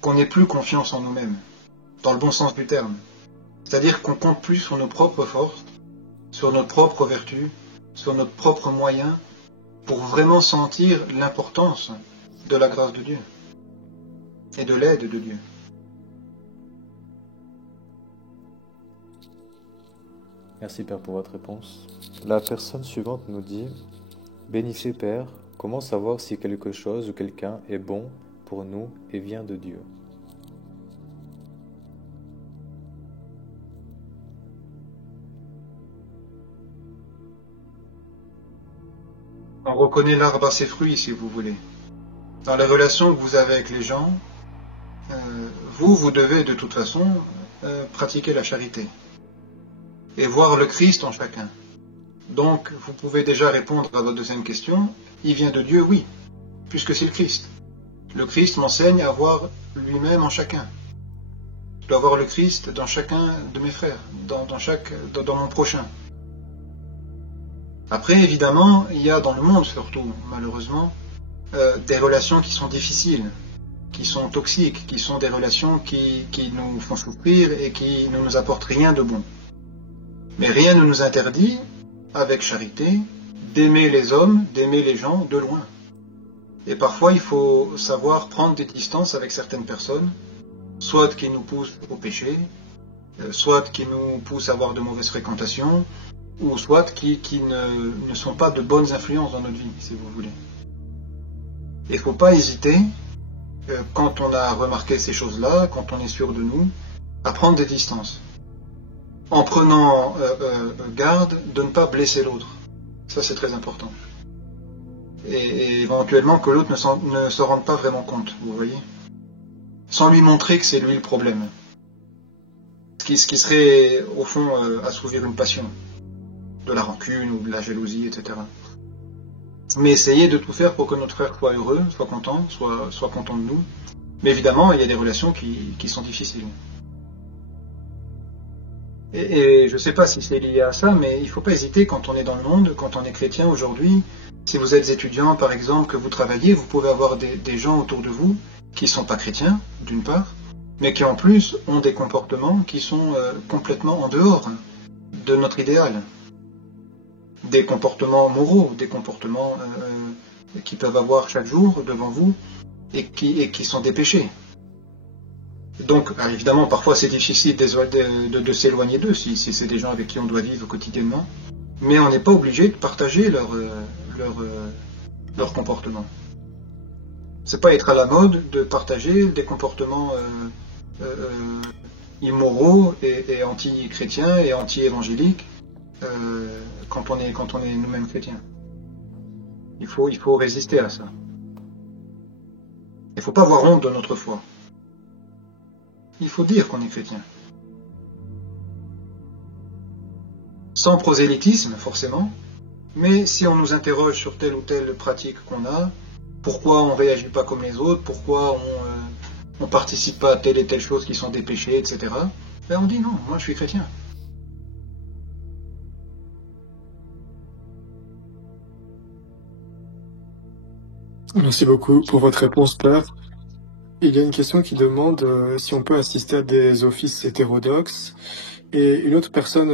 qu'on n'ait plus confiance en nous-mêmes, dans le bon sens du terme. C'est-à-dire qu'on compte plus sur nos propres forces, sur notre propre vertu, sur notre propre moyen, pour vraiment sentir l'importance de la grâce de Dieu et de l'aide de Dieu. Merci Père pour votre réponse. La personne suivante nous dit « Bénissez Père, comment savoir si quelque chose ou quelqu'un est bon pour nous et vient de Dieu ?» On reconnaît l'arbre à ses fruits, si vous voulez. Dans les relations que vous avez avec les gens, vous devez de toute façon pratiquer la charité et voir le Christ en chacun. Donc, vous pouvez déjà répondre à votre deuxième question. Il vient de Dieu, oui, puisque c'est le Christ. Le Christ m'enseigne à voir lui-même en chacun. Je dois voir le Christ dans chacun de mes frères, dans mon prochain. Après, évidemment, il y a dans le monde, surtout, malheureusement, des relations qui sont difficiles, qui sont toxiques, qui sont des relations qui nous font souffrir et qui ne nous apportent rien de bon. Mais rien ne nous interdit, avec charité, d'aimer les hommes, d'aimer les gens de loin. Et parfois, il faut savoir prendre des distances avec certaines personnes, soit qui nous poussent au péché, soit qui nous poussent à avoir de mauvaises fréquentations, ou soit qui ne sont pas de bonnes influences dans notre vie, si vous voulez. Il ne faut pas hésiter, quand on a remarqué ces choses-là, quand on est sûr de nous, à prendre des distances. En prenant garde de ne pas blesser l'autre. Ça, c'est très important. Et éventuellement que l'autre ne se rende pas vraiment compte, vous voyez. Sans lui montrer que c'est lui le problème. Ce qui serait, au fond, assouvir une passion. De la rancune ou de la jalousie, etc. Mais essayez de tout faire pour que notre frère soit heureux, soit content, soit content de nous. Mais évidemment, il y a des relations qui sont difficiles. Et je ne sais pas si c'est lié à ça, mais il ne faut pas hésiter quand on est dans le monde, quand on est chrétien aujourd'hui. Si vous êtes étudiant, par exemple, que vous travaillez, vous pouvez avoir des gens autour de vous qui ne sont pas chrétiens, d'une part, mais qui en plus ont des comportements qui sont complètement en dehors de notre idéal. des comportements moraux, des comportements qu'ils peuvent avoir chaque jour devant vous et qui sont des péchés. Donc, évidemment, parfois c'est difficile de s'éloigner d'eux si c'est des gens avec qui on doit vivre quotidiennement, mais on n'est pas obligé de partager leur comportement. C'est pas être à la mode de partager des comportements immoraux et anti-chrétiens et anti-évangéliques quand on est nous-mêmes chrétiens. Il faut résister à ça. Il ne faut pas avoir honte de notre foi. Il faut dire qu'on est chrétien. Sans prosélytisme, forcément, mais si on nous interroge sur telle ou telle pratique qu'on a, pourquoi on ne réagit pas comme les autres, pourquoi on ne participe pas à telle et telle chose qui sont des péchés, etc., ben on dit non, moi je suis chrétien. Merci beaucoup pour votre réponse, Père. Il y a une question qui demande si on peut assister à des offices hétérodoxes. Et une autre personne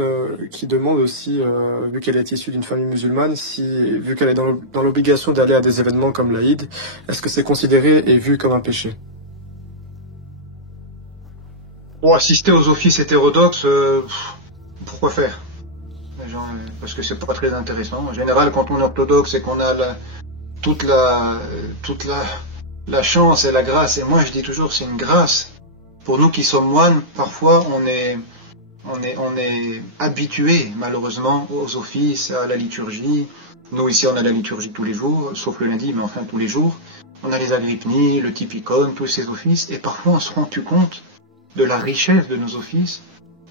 qui demande aussi, vu qu'elle est issue d'une famille musulmane, vu qu'elle est dans l'obligation d'aller à des événements comme l'Aïd, est-ce que c'est considéré et vu comme un péché? Pour assister aux offices hétérodoxes, pourquoi faire? Parce que c'est pas très intéressant. En général, quand on est orthodoxe et qu'on a toute la chance et la grâce, et moi je dis toujours c'est une grâce. Pour nous qui sommes moines, parfois on est habitué malheureusement aux offices, à la liturgie. Nous ici on a la liturgie tous les jours, sauf le lundi, mais enfin tous les jours. On a les agrippnies, le typicon, tous ces offices, et parfois on se rend compte de la richesse de nos offices,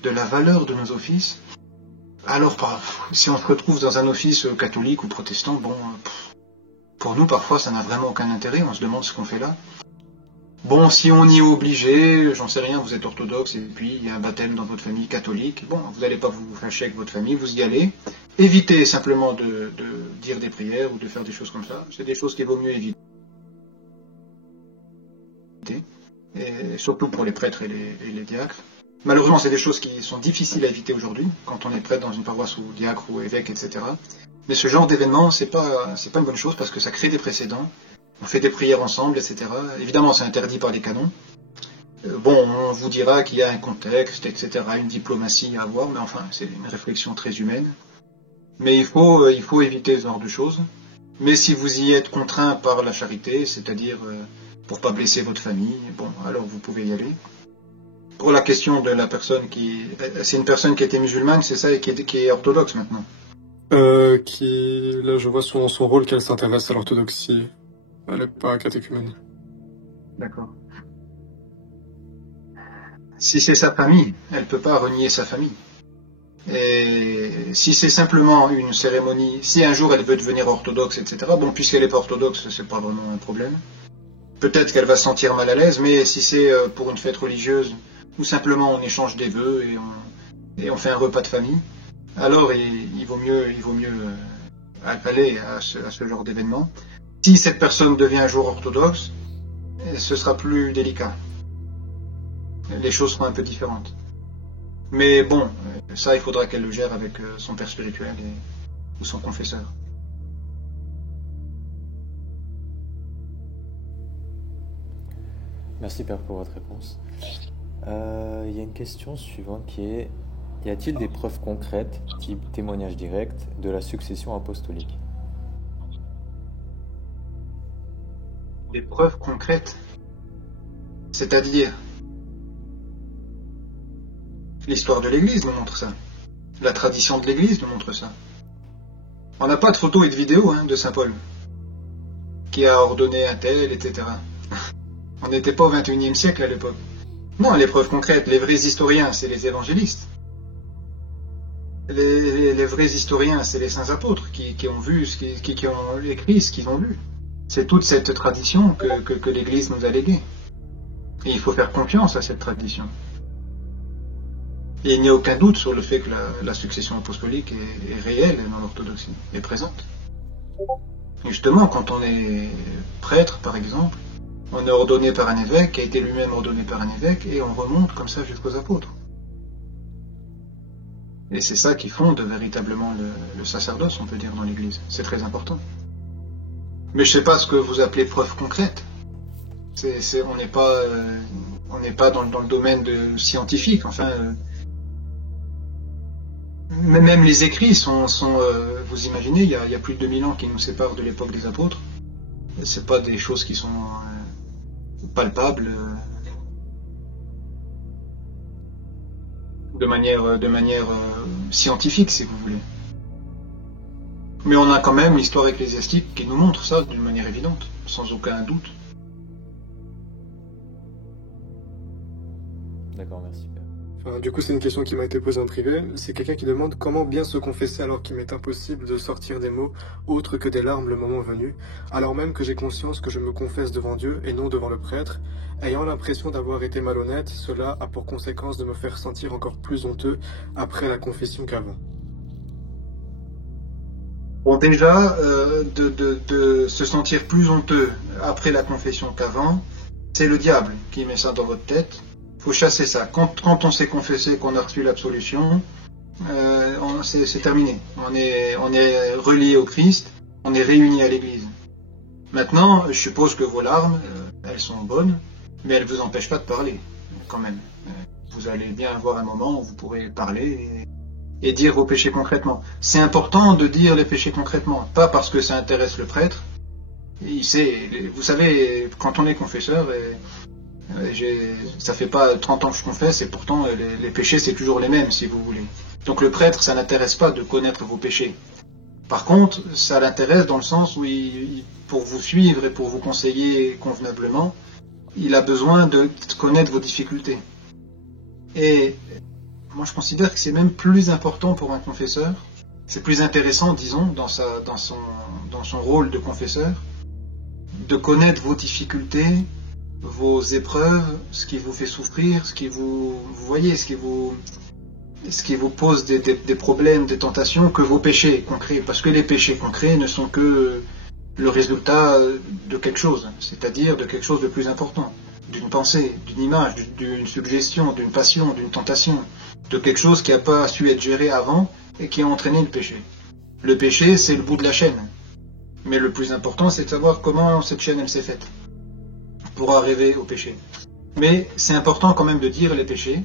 de la valeur de nos offices. Alors si on se retrouve dans un office catholique ou protestant, pour nous parfois ça n'a vraiment aucun intérêt, on se demande ce qu'on fait là. Bon, si on y est obligé, j'en sais rien, vous êtes orthodoxe et puis il y a un baptême dans votre famille catholique, vous n'allez pas vous fâcher avec votre famille, vous y allez. Évitez simplement de dire des prières ou de faire des choses comme ça. C'est des choses qu'il vaut mieux éviter. Et surtout pour les prêtres et les diacres. Malheureusement, c'est des choses qui sont difficiles à éviter aujourd'hui, quand on est prêtre dans une paroisse ou diacre ou évêque, etc. Mais ce genre d'événement, c'est pas une bonne chose parce que ça crée des précédents. On fait des prières ensemble, etc. Évidemment, c'est interdit par les canons. On vous dira qu'il y a un contexte, etc., une diplomatie à avoir, mais enfin, c'est une réflexion très humaine. Mais il faut éviter ce genre de choses. Mais si vous y êtes contraint par la charité, c'est-à-dire pour pas blesser votre famille, alors vous pouvez y aller. Pour la question de la personne c'est une personne qui était musulmane, c'est ça, et qui est orthodoxe maintenant. Là, je vois son rôle qu'elle s'intéresse à l'orthodoxie. Elle n'est pas catéchumène. D'accord. Si c'est sa famille, elle ne peut pas renier sa famille. Et si c'est simplement une cérémonie, si un jour elle veut devenir orthodoxe, etc., puisqu'elle n'est pas orthodoxe, c'est pas vraiment un problème. Peut-être qu'elle va se sentir mal à l'aise, mais si c'est pour une fête religieuse, ou simplement on échange des vœux et on fait un repas de famille, alors il vaut mieux aller à ce genre d'événement. Si cette personne devient un jour orthodoxe, ce sera plus délicat. Les choses seront un peu différentes. Mais ça, il faudra qu'elle le gère avec son père spirituel ou son confesseur. Merci Père pour votre réponse. Il y a une question suivante qui est: y a-t-il des preuves concrètes, type témoignage direct, de la succession apostolique? Des preuves concrètes, c'est-à-dire l'histoire de l'Église nous montre ça, la tradition de l'Église nous montre ça. On n'a pas de photos et de vidéos de Saint Paul qui a ordonné un tel, etc. On n'était pas au XXIe siècle à l'époque. Non, les preuves concrètes, les vrais historiens, c'est les évangélistes. Les vrais historiens, c'est les saints apôtres qui ont vu, qui ont écrit ce qu'ils ont vu. C'est toute cette tradition que l'Église nous a léguée. Et il faut faire confiance à cette tradition. Et il n'y a aucun doute sur le fait que la succession apostolique est réelle dans l'orthodoxie, est présente. Et justement, quand on est prêtre, par exemple, on est ordonné par un évêque, qui a été lui-même ordonné par un évêque, et on remonte comme ça jusqu'aux apôtres. Et c'est ça qui fonde véritablement le sacerdoce, on peut dire, dans l'Église. C'est très important. Mais je sais pas ce que vous appelez preuve concrète. On n'est pas dans le domaine scientifique. Enfin, même les écrits sont vous imaginez, il y a plus de 2000 ans qui nous séparent de l'époque des apôtres. C'est pas des choses qui sont palpables de manière scientifique, si vous voulez. Mais on a quand même l'histoire ecclésiastique qui nous montre ça d'une manière évidente, sans aucun doute. D'accord, merci. Enfin, du coup, c'est une question qui m'a été posée en privé. C'est quelqu'un qui demande comment bien se confesser alors qu'il m'est impossible de sortir des mots autres que des larmes le moment venu, alors même que j'ai conscience que je me confesse devant Dieu et non devant le prêtre. Ayant l'impression d'avoir été malhonnête, cela a pour conséquence de me faire sentir encore plus honteux après la confession qu'avant. Bon, déjà, de se sentir plus honteux après la confession qu'avant, c'est le diable qui met ça dans votre tête. Faut chasser ça. Quand on s'est confessé qu'on a reçu l'absolution, c'est terminé. On est relié au Christ, on est réunis à l'Église. Maintenant, je suppose que vos larmes, elles sont bonnes, mais elles ne vous empêchent pas de parler, quand même. Vous allez bien avoir un moment où vous pourrez parler et dire vos péchés concrètement. C'est important de dire les péchés concrètement, pas parce que ça intéresse le prêtre. Vous savez, quand on est confesseur, ça fait pas 30 ans que je confesse et pourtant les péchés c'est toujours les mêmes, si vous voulez. Donc le prêtre, ça n'intéresse pas de connaître vos péchés. Par contre, ça l'intéresse dans le sens où pour vous suivre et pour vous conseiller convenablement, il a besoin de connaître vos difficultés. Et moi je considère que c'est même plus important pour un confesseur, c'est plus intéressant, disons, dans son rôle de confesseur, de connaître vos difficultés, vos épreuves, ce qui vous fait souffrir, ce qui vous pose des problèmes, des tentations, que vos péchés concrets. Parce que les péchés concrets ne sont que le résultat de quelque chose, c'est-à-dire de quelque chose de plus important, d'une pensée, d'une image, d'une suggestion, d'une passion, d'une tentation, de quelque chose qui n'a pas su être géré avant et qui a entraîné le péché. Le péché, c'est le bout de la chaîne. Mais le plus important, c'est de savoir comment cette chaîne, elle s'est faite pour arriver au péché. Mais c'est important quand même de dire les péchés,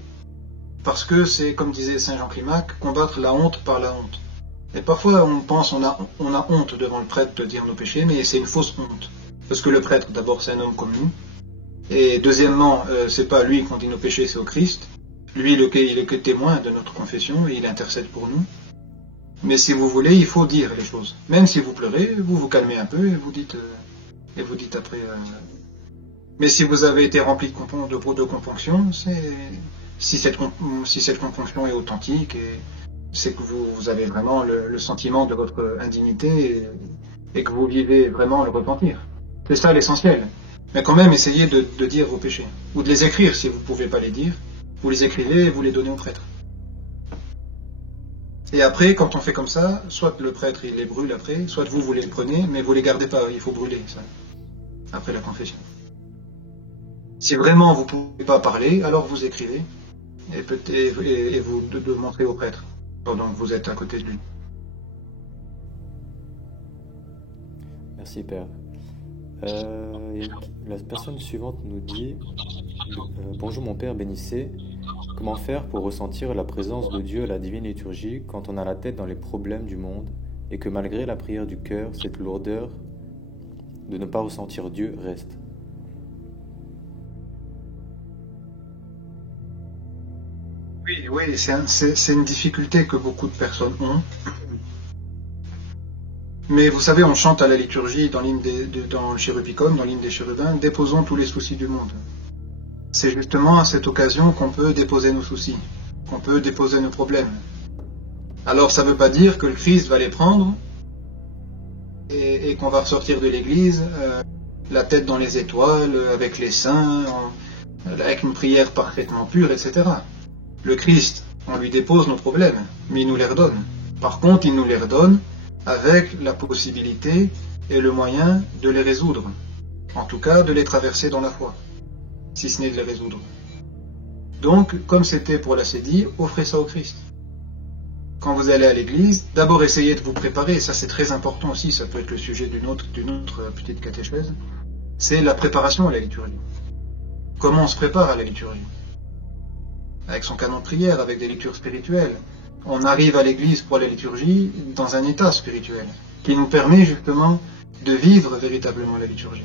parce que c'est, comme disait Saint Jean Climac, combattre la honte par la honte. Et parfois on pense on a honte devant le prêtre de dire nos péchés, mais c'est une fausse honte. Parce que le prêtre, d'abord, c'est un homme comme nous. Et deuxièmement, c'est pas lui qu'on dit nos péchés, c'est au Christ. Lui, il est que témoin de notre confession et il intercède pour nous. Mais si vous voulez, il faut dire les choses. Même si vous pleurez, vous vous calmez un peu et vous dites après... Mais si vous avez été rempli de componction, si cette componction est authentique, c'est que vous avez vraiment le sentiment de votre indignité et que vous vivez vraiment le repentir. C'est ça l'essentiel. Mais quand même, essayez de dire vos péchés. Ou de les écrire si vous ne pouvez pas les dire. Vous les écrivez et vous les donnez au prêtre. Et après, quand on fait comme ça, soit le prêtre il les brûle après, soit vous les prenez, mais vous les gardez pas, il faut brûler ça, après la confession. Si vraiment vous ne pouvez pas parler, alors vous écrivez et vous le montrez au prêtre pendant que vous êtes à côté de lui. Merci Père. La personne suivante nous dit bonjour mon Père, bénissez. Comment faire pour ressentir la présence de Dieu à la divine liturgie quand on a la tête dans les problèmes du monde et que malgré la prière du cœur, cette lourdeur de ne pas ressentir Dieu reste? Oui, c'est une difficulté que beaucoup de personnes ont. Mais vous savez, on chante à la liturgie dans le chérubicon, dans l'hymne des chérubins, déposons tous les soucis du monde. C'est justement à cette occasion qu'on peut déposer nos soucis, qu'on peut déposer nos problèmes. Alors ça ne veut pas dire que le Christ va les prendre et qu'on va ressortir de l'église la tête dans les étoiles, avec les saints, avec une prière parfaitement pure, etc. Le Christ, on lui dépose nos problèmes, mais il nous les redonne. Par contre, il nous les redonne avec la possibilité et le moyen de les résoudre. En tout cas, de les traverser dans la foi, si ce n'est de les résoudre. Donc, comme c'était pour la Cédille, offrez ça au Christ. quand vous allez à l'église, d'abord essayez de vous préparer, et ça c'est très important aussi, ça peut être le sujet d'une autre petite catéchèse, c'est la préparation à la liturgie. Comment on se prépare à la liturgie? Avec son canon de prière, avec des lectures spirituelles. On arrive à l'église pour la liturgie dans un état spirituel, qui nous permet justement de vivre véritablement la liturgie.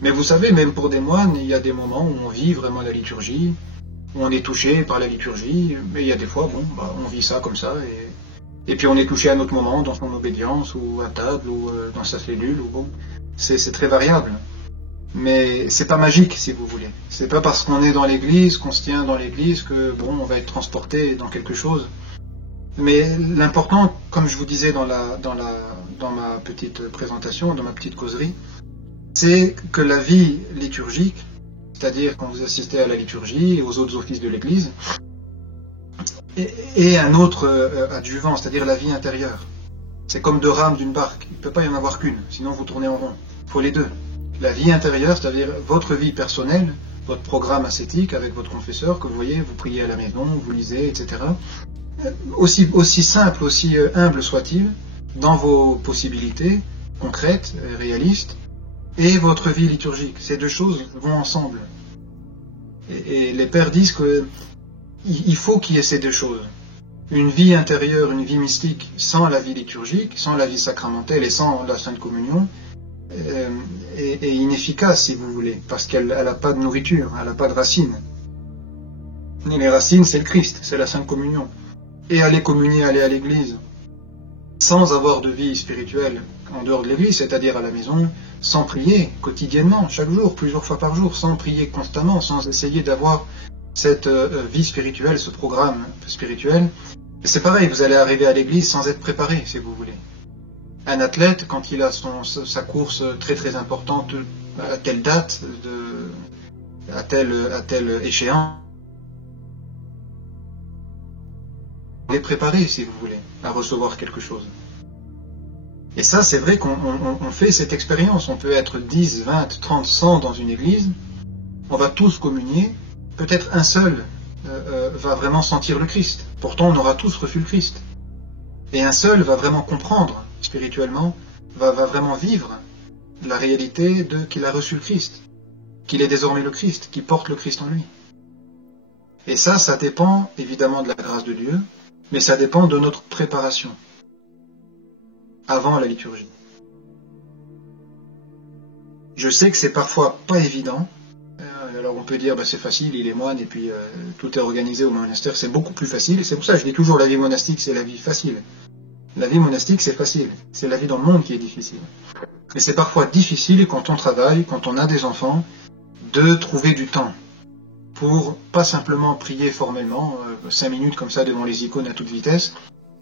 Mais vous savez, même pour des moines, il y a des moments où on vit vraiment la liturgie, où on est touché par la liturgie, mais il y a des fois, on vit ça comme ça, et puis on est touché à un autre moment, dans son obédience, ou à table, ou dans sa cellule, c'est très variable. Mais c'est pas magique, si vous voulez. C'est pas parce qu'on est dans l'église, qu'on se tient dans l'église, que on va être transporté dans quelque chose. Mais l'important, comme je vous disais dans ma petite présentation, dans ma petite causerie, c'est que la vie liturgique, c'est-à-dire quand vous assistez à la liturgie et aux autres offices de l'Église, et un autre adjuvant, c'est-à-dire la vie intérieure. C'est comme deux rames d'une barque, il ne peut pas y en avoir qu'une, sinon vous tournez en rond. Il faut les deux. La vie intérieure, c'est-à-dire votre vie personnelle, votre programme ascétique avec votre confesseur, que vous voyez, vous priez à la maison, vous lisez, etc. Aussi simple, aussi humble soit-il, dans vos possibilités concrètes, réalistes, et votre vie liturgique. Ces deux choses vont ensemble. Et les pères disent qu'il faut qu'il y ait ces deux choses. Une vie intérieure, une vie mystique, sans la vie liturgique, sans la vie sacramentelle et sans la Sainte Communion, est inefficace, si vous voulez, parce qu'elle n'a pas de nourriture, elle n'a pas de racines. Et les racines, c'est le Christ, c'est la Sainte Communion. Et aller communier, aller à l'église, sans avoir de vie spirituelle en dehors de l'église, c'est-à-dire à la maison, sans prier quotidiennement, chaque jour, plusieurs fois par jour, sans prier constamment, sans essayer d'avoir cette vie spirituelle, ce programme spirituel. C'est pareil, vous allez arriver à l'église sans être préparé, si vous voulez. Un athlète, quand il a sa course très très importante à telle date, à telle échéance, il est préparé, si vous voulez, à recevoir quelque chose. Et ça, c'est vrai qu'on fait cette expérience. On peut être 10, 20, 30, 100 dans une église, on va tous communier, peut-être un seul va vraiment sentir le Christ. Pourtant, on aura tous reçu le Christ. Et un seul va vraiment comprendre spirituellement, va vraiment vivre la réalité qu'il a reçu le Christ, qu'il est désormais le Christ, qu'il porte le Christ en lui. Et ça dépend évidemment de la grâce de Dieu, mais ça dépend de notre préparation avant la liturgie. Je sais que c'est parfois pas évident. Alors on peut dire c'est facile, il est moine et puis tout est organisé au monastère, c'est beaucoup plus facile. Et c'est pour ça que je dis toujours la vie monastique c'est la vie facile. La vie monastique c'est facile, c'est la vie dans le monde qui est difficile. Et c'est parfois difficile quand on travaille, quand on a des enfants, de trouver du temps pour pas simplement prier formellement 5 minutes comme ça devant les icônes à toute vitesse,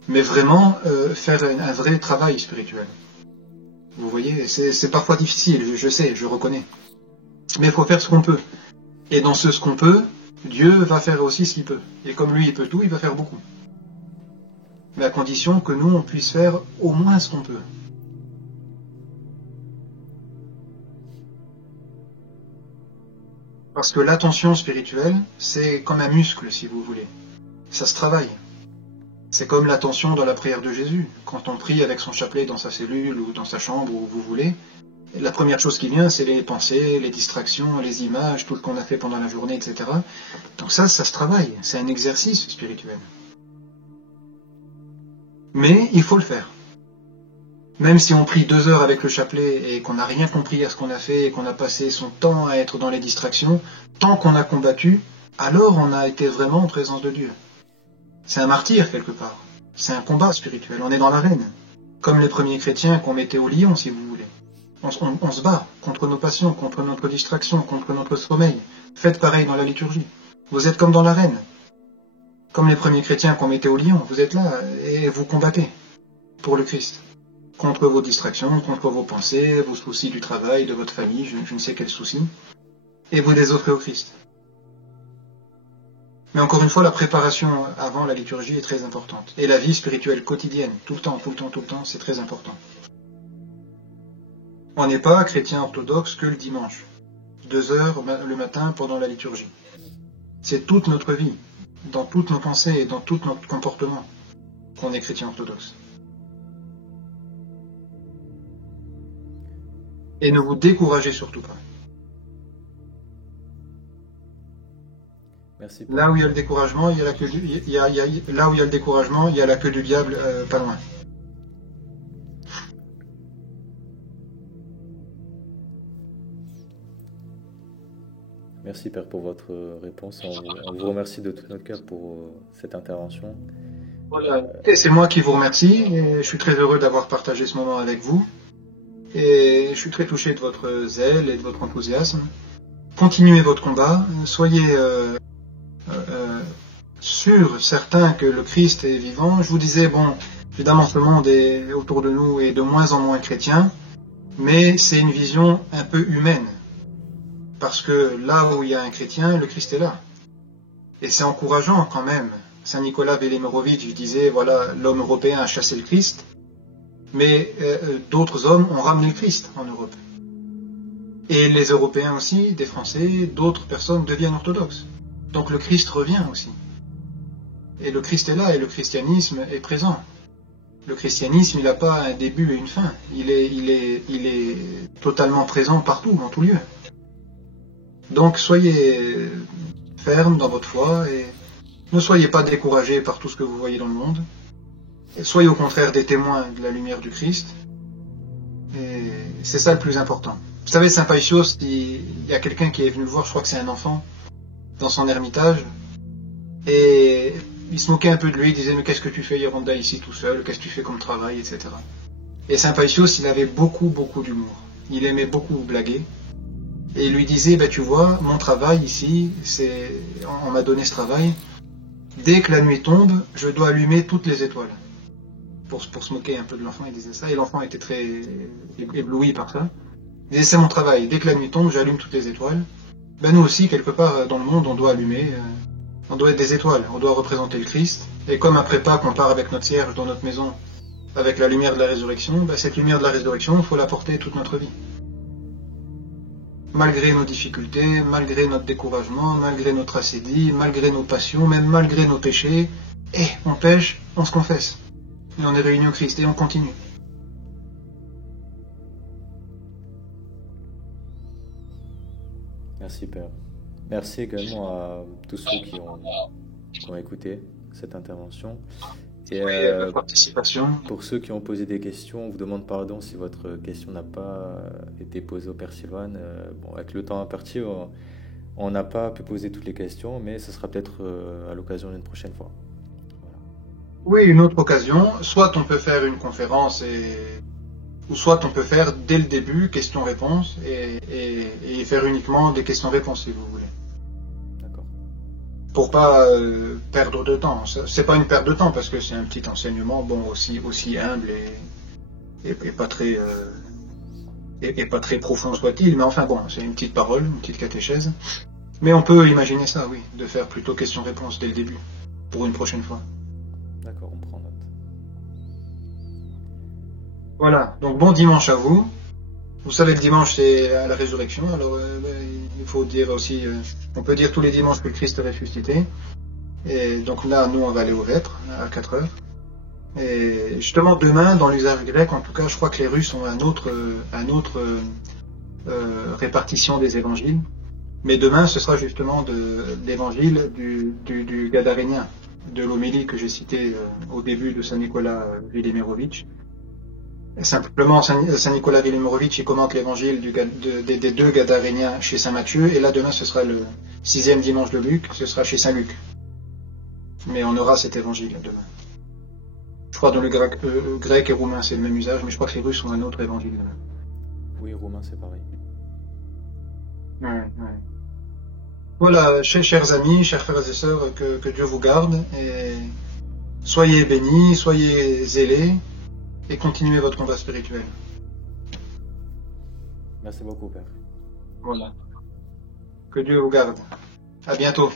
mais vraiment faire un vrai travail spirituel. Vous voyez, c'est parfois difficile, je sais, je reconnais. Mais il faut faire ce qu'on peut. Et dans ce qu'on peut, Dieu va faire aussi ce qu'il peut. Et comme lui, il peut tout, il va faire beaucoup. Mais à condition que nous, on puisse faire au moins ce qu'on peut. Parce que l'attention spirituelle, c'est comme un muscle, si vous voulez. Ça se travaille. C'est comme l'attention dans la prière de Jésus. Quand on prie avec son chapelet dans sa cellule ou dans sa chambre, où vous voulez, la première chose qui vient, c'est les pensées, les distractions, les images, tout ce qu'on a fait pendant la journée, etc. Donc ça se travaille. C'est un exercice spirituel. Mais il faut le faire. Même si on prie 2 heures avec le chapelet et qu'on n'a rien compris à ce qu'on a fait et qu'on a passé son temps à être dans les distractions, tant qu'on a combattu, alors on a été vraiment en présence de Dieu. C'est un martyr quelque part. C'est un combat spirituel. On est dans l'arène. Comme les premiers chrétiens qu'on mettait au lion, si vous voulez. On se bat contre nos passions, contre notre distraction, contre notre sommeil. Faites pareil dans la liturgie. Vous êtes comme dans l'arène. Comme les premiers chrétiens qu'on mettait au lion. Vous êtes là et vous combattez pour le Christ. Contre vos distractions, contre vos pensées, vos soucis du travail, de votre famille, je ne sais quels soucis. Et vous les offrez au Christ. Mais encore une fois, la préparation avant la liturgie est très importante. Et la vie spirituelle quotidienne, tout le temps, c'est très important. On n'est pas chrétien orthodoxe que le dimanche. 2 heures le matin pendant la liturgie. C'est toute notre vie, dans toutes nos pensées et dans tout notre comportement. qu'on est chrétien orthodoxe. Et ne vous découragez surtout pas. Merci. Là où il y a le découragement, il y a la queue du, là où il y a le découragement, il y a la queue du diable pas loin. Merci Père pour votre réponse. On vous remercie de tout notre cœur pour cette intervention. Voilà. Et c'est moi qui vous remercie. Et je suis très heureux d'avoir partagé ce moment avec vous. Et je suis très touché de votre zèle et de votre enthousiasme. Continuez votre combat. Soyez sûrs, certains que le Christ est vivant. Je vous disais, bon, évidemment, ce monde est autour de nous et de moins en moins chrétien, mais c'est une vision un peu humaine. Parce que là où il y a un chrétien, le Christ est là. Et c'est encourageant quand même. Saint Nicolas Velimirovitch disait, voilà, l'homme européen a chassé le Christ, mais d'autres hommes ont ramené le Christ en Europe. Et les Européens aussi, des Français, d'autres personnes deviennent orthodoxes. Donc le Christ revient aussi. Et le Christ est là, et le christianisme est présent. Le christianisme, il n'a pas un début et une fin. Il est totalement présent partout, en tout lieu. Donc soyez fermes dans votre foi et ne soyez pas découragés par tout ce que vous voyez dans le monde. Et soyez au contraire des témoins de la lumière du Christ. Et c'est ça le plus important. Vous savez, Saint Païsios, il y a quelqu'un qui est venu le voir, je crois que c'est un enfant, dans son ermitage. Et il se moquait un peu de lui, il disait « Mais qu'est-ce que tu fais, Yeronda, ici tout seul? Qu'est-ce que tu fais comme travail ?» etc. Et Saint Païsios, il avait beaucoup d'humour. Il aimait beaucoup blaguer. Et il lui disait, tu vois, mon travail ici, on m'a donné ce travail, dès que la nuit tombe, je dois allumer toutes les étoiles. Pour se moquer un peu de l'enfant, il disait ça, et l'enfant était très ébloui par ça. Il disait, c'est mon travail, dès que la nuit tombe, j'allume toutes les étoiles. Nous aussi, quelque part dans le monde, on doit allumer, on doit être des étoiles, on doit représenter le Christ. Et comme après Pâques, on part avec notre cierge dans notre maison, avec la lumière de la résurrection, cette lumière de la résurrection, il faut la porter toute notre vie. Malgré nos difficultés, malgré notre découragement, malgré notre assédie, malgré nos passions, même malgré nos péchés, on pêche, on se confesse. Et on est réunis au Christ et on continue. Merci Père. Merci également à tous ceux qui ont écouté cette intervention. Et participation. Pour ceux qui ont posé des questions, on vous demande pardon si votre question n'a pas été posée au Père Sylvain. Avec le temps imparti, on n'a pas pu poser toutes les questions, mais ce sera peut-être à l'occasion d'une prochaine fois. Voilà. Oui, une autre occasion. Soit on peut faire une conférence, ou soit on peut faire dès le début questions-réponses et faire uniquement des questions-réponses si vous voulez. Pour pas perdre de temps. C'est pas une perte de temps parce que c'est un petit enseignement, aussi humble et pas très profond soit-il, mais enfin c'est une petite parole, une petite catéchèse. Mais on peut imaginer ça, oui, de faire plutôt question-réponse dès le début, pour une prochaine fois. D'accord, on prend note. Voilà, donc bon dimanche à vous. Vous savez, le dimanche, c'est à la résurrection, alors il faut dire aussi, on peut dire tous les dimanches que le Christ est ressuscité. Et donc là, nous, on va aller au Vêpres, à 4 heures. Et justement, demain, dans l'usage grec, en tout cas, je crois que les Russes ont un autre répartition des évangiles. Mais demain, ce sera justement l'évangile du Gadarénien, de l'homélie que j'ai citée au début de Saint Nicolas Velimirovitch. Simplement, Saint Nicolas Velimirovitch, il commente l'évangile des deux Gadaréniens chez Saint Matthieu, et là demain ce sera le 6e dimanche de Luc, ce sera chez Saint Luc. Mais on aura cet évangile demain. Je crois dans le grec et roumain c'est le même usage, mais je crois que les Russes ont un autre évangile demain. Oui, roumain c'est pareil. Ouais. Voilà, chers amis, chers frères et sœurs, que Dieu vous garde, et soyez bénis, soyez zélés, et continuez votre combat spirituel. Merci beaucoup, Père. Voilà. Que Dieu vous garde. À bientôt.